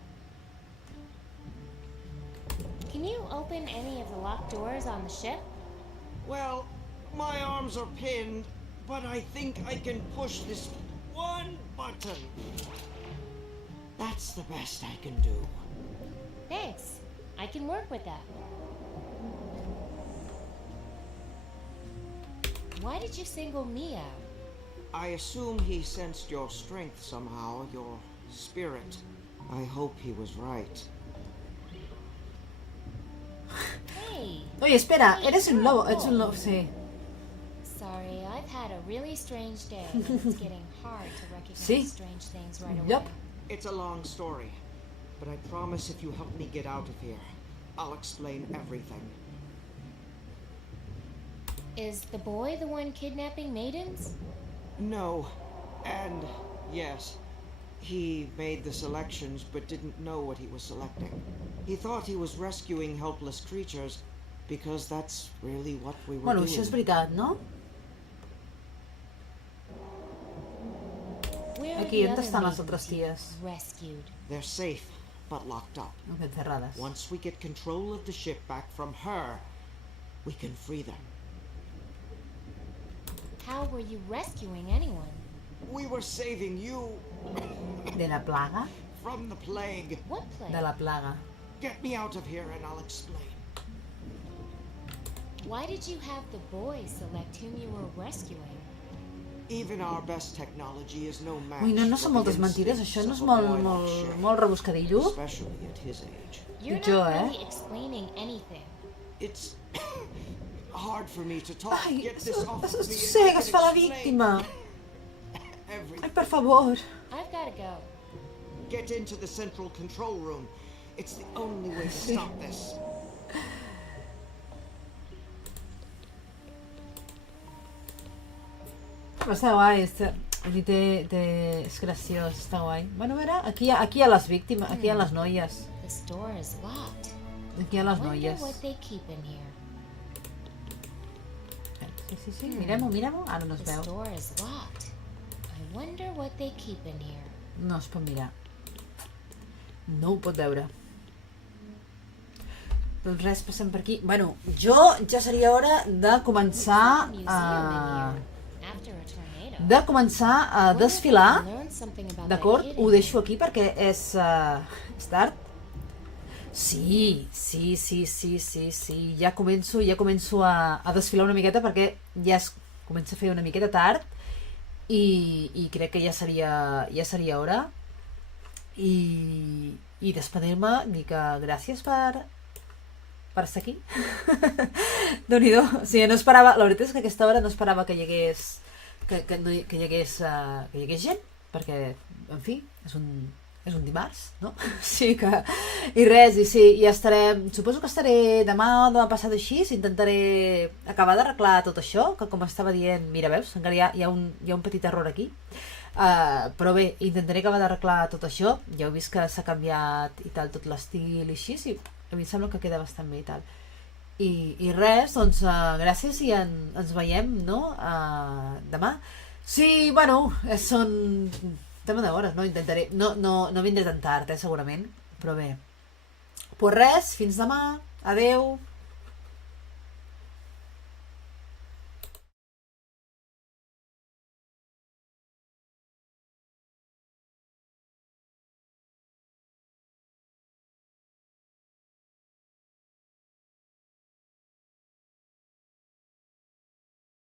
Can you open any of the locked doors on the ship? Well, my arms are pinned, but I think I can push this one button. That's the best I can do. Thanks. I can work with that. Why did you single me out? I assume he sensed your strength somehow, your spirit. I hope he was right. Hey! Oye, espera, eres un lobo. Ets un lobo, sí. Sorry, I've had a really strange day. It's getting hard to recognize Sí. strange things right away. Yup. It's a long story, but I promise if you help me get out of here, I'll explain everything. Is the boy the one kidnapping maidens? No, and yes, he made the selections but didn't know what he was selecting. He thought he was rescuing helpless creatures because that's really what we were Bueno, doing. això és veritat, no? Where are Aquí, the on other estan les maidens altres you ties? rescued? They're safe, but locked up. Encerrades. Once we get control of the ship back from her, we can free them. How were you rescuing anyone? We were saving you De la plaga? from the plague. What plague? De la plaga. Get me out of here and I'll explain. Why did you have the boy select whom you were rescuing? Even our best technology is no match. Ui, no for són the moltes mentides, instincts això no és of a molt, boy on molt, ship, molt rebuscadillo? especially at his age. You're Jo, not eh? really explaining anything. It's hard for me to talk. Ai, Get this off of me. and I sossega's can fa la explain víctima. everything. Ai, per favor. I've gotta go. Get into the central control room. It's the only way to stop this. però està guai, és graciós, està guai. Bueno, a veure, aquí hi ha les víctimes, aquí hi ha les noies. This door is locked. Aquí hi ha les Wonder noies. what they keep in here. Sí, mirem-ho, ara no es This veu. door is locked. I wonder what they keep in here. No es pot mirar. No ho pot veure. Doncs res, passem per aquí. Bueno, ja seria hora de començar a... desfilar. D'acord? Ho deixo aquí perquè és tard. Sí. Ja començo a desfilar una miqueta perquè ja es comença a fer una miqueta tard i crec que ja seria hora. I despedir-me, dir que gràcies per estar aquí. Déu-n'hi-do. O sigui, no esperava, la veritat és que a aquesta hora no esperava que hi hagués que hi hagués gent, perquè, en fi, és un dimarts, no? Sí que... I res, i sí, ja estarem... Suposo que estaré demà o demà passat així, intentaré acabar d'arreglar tot això, que com estava dient, mira, veus, encara hi ha un petit error aquí. Però bé, intentaré acabar d'arreglar tot això. Ja heu vist que s'ha canviat i tal, tot l'estil i així, sí, a mi em sembla que queda bastant bé i tal. I res, doncs gràcies i ens veiem, no? Demà. Sí, bueno, són tema d'hores, no? Intentaré, no vindré tan tard, segurament, però bé. Pues res, fins demà, adeu.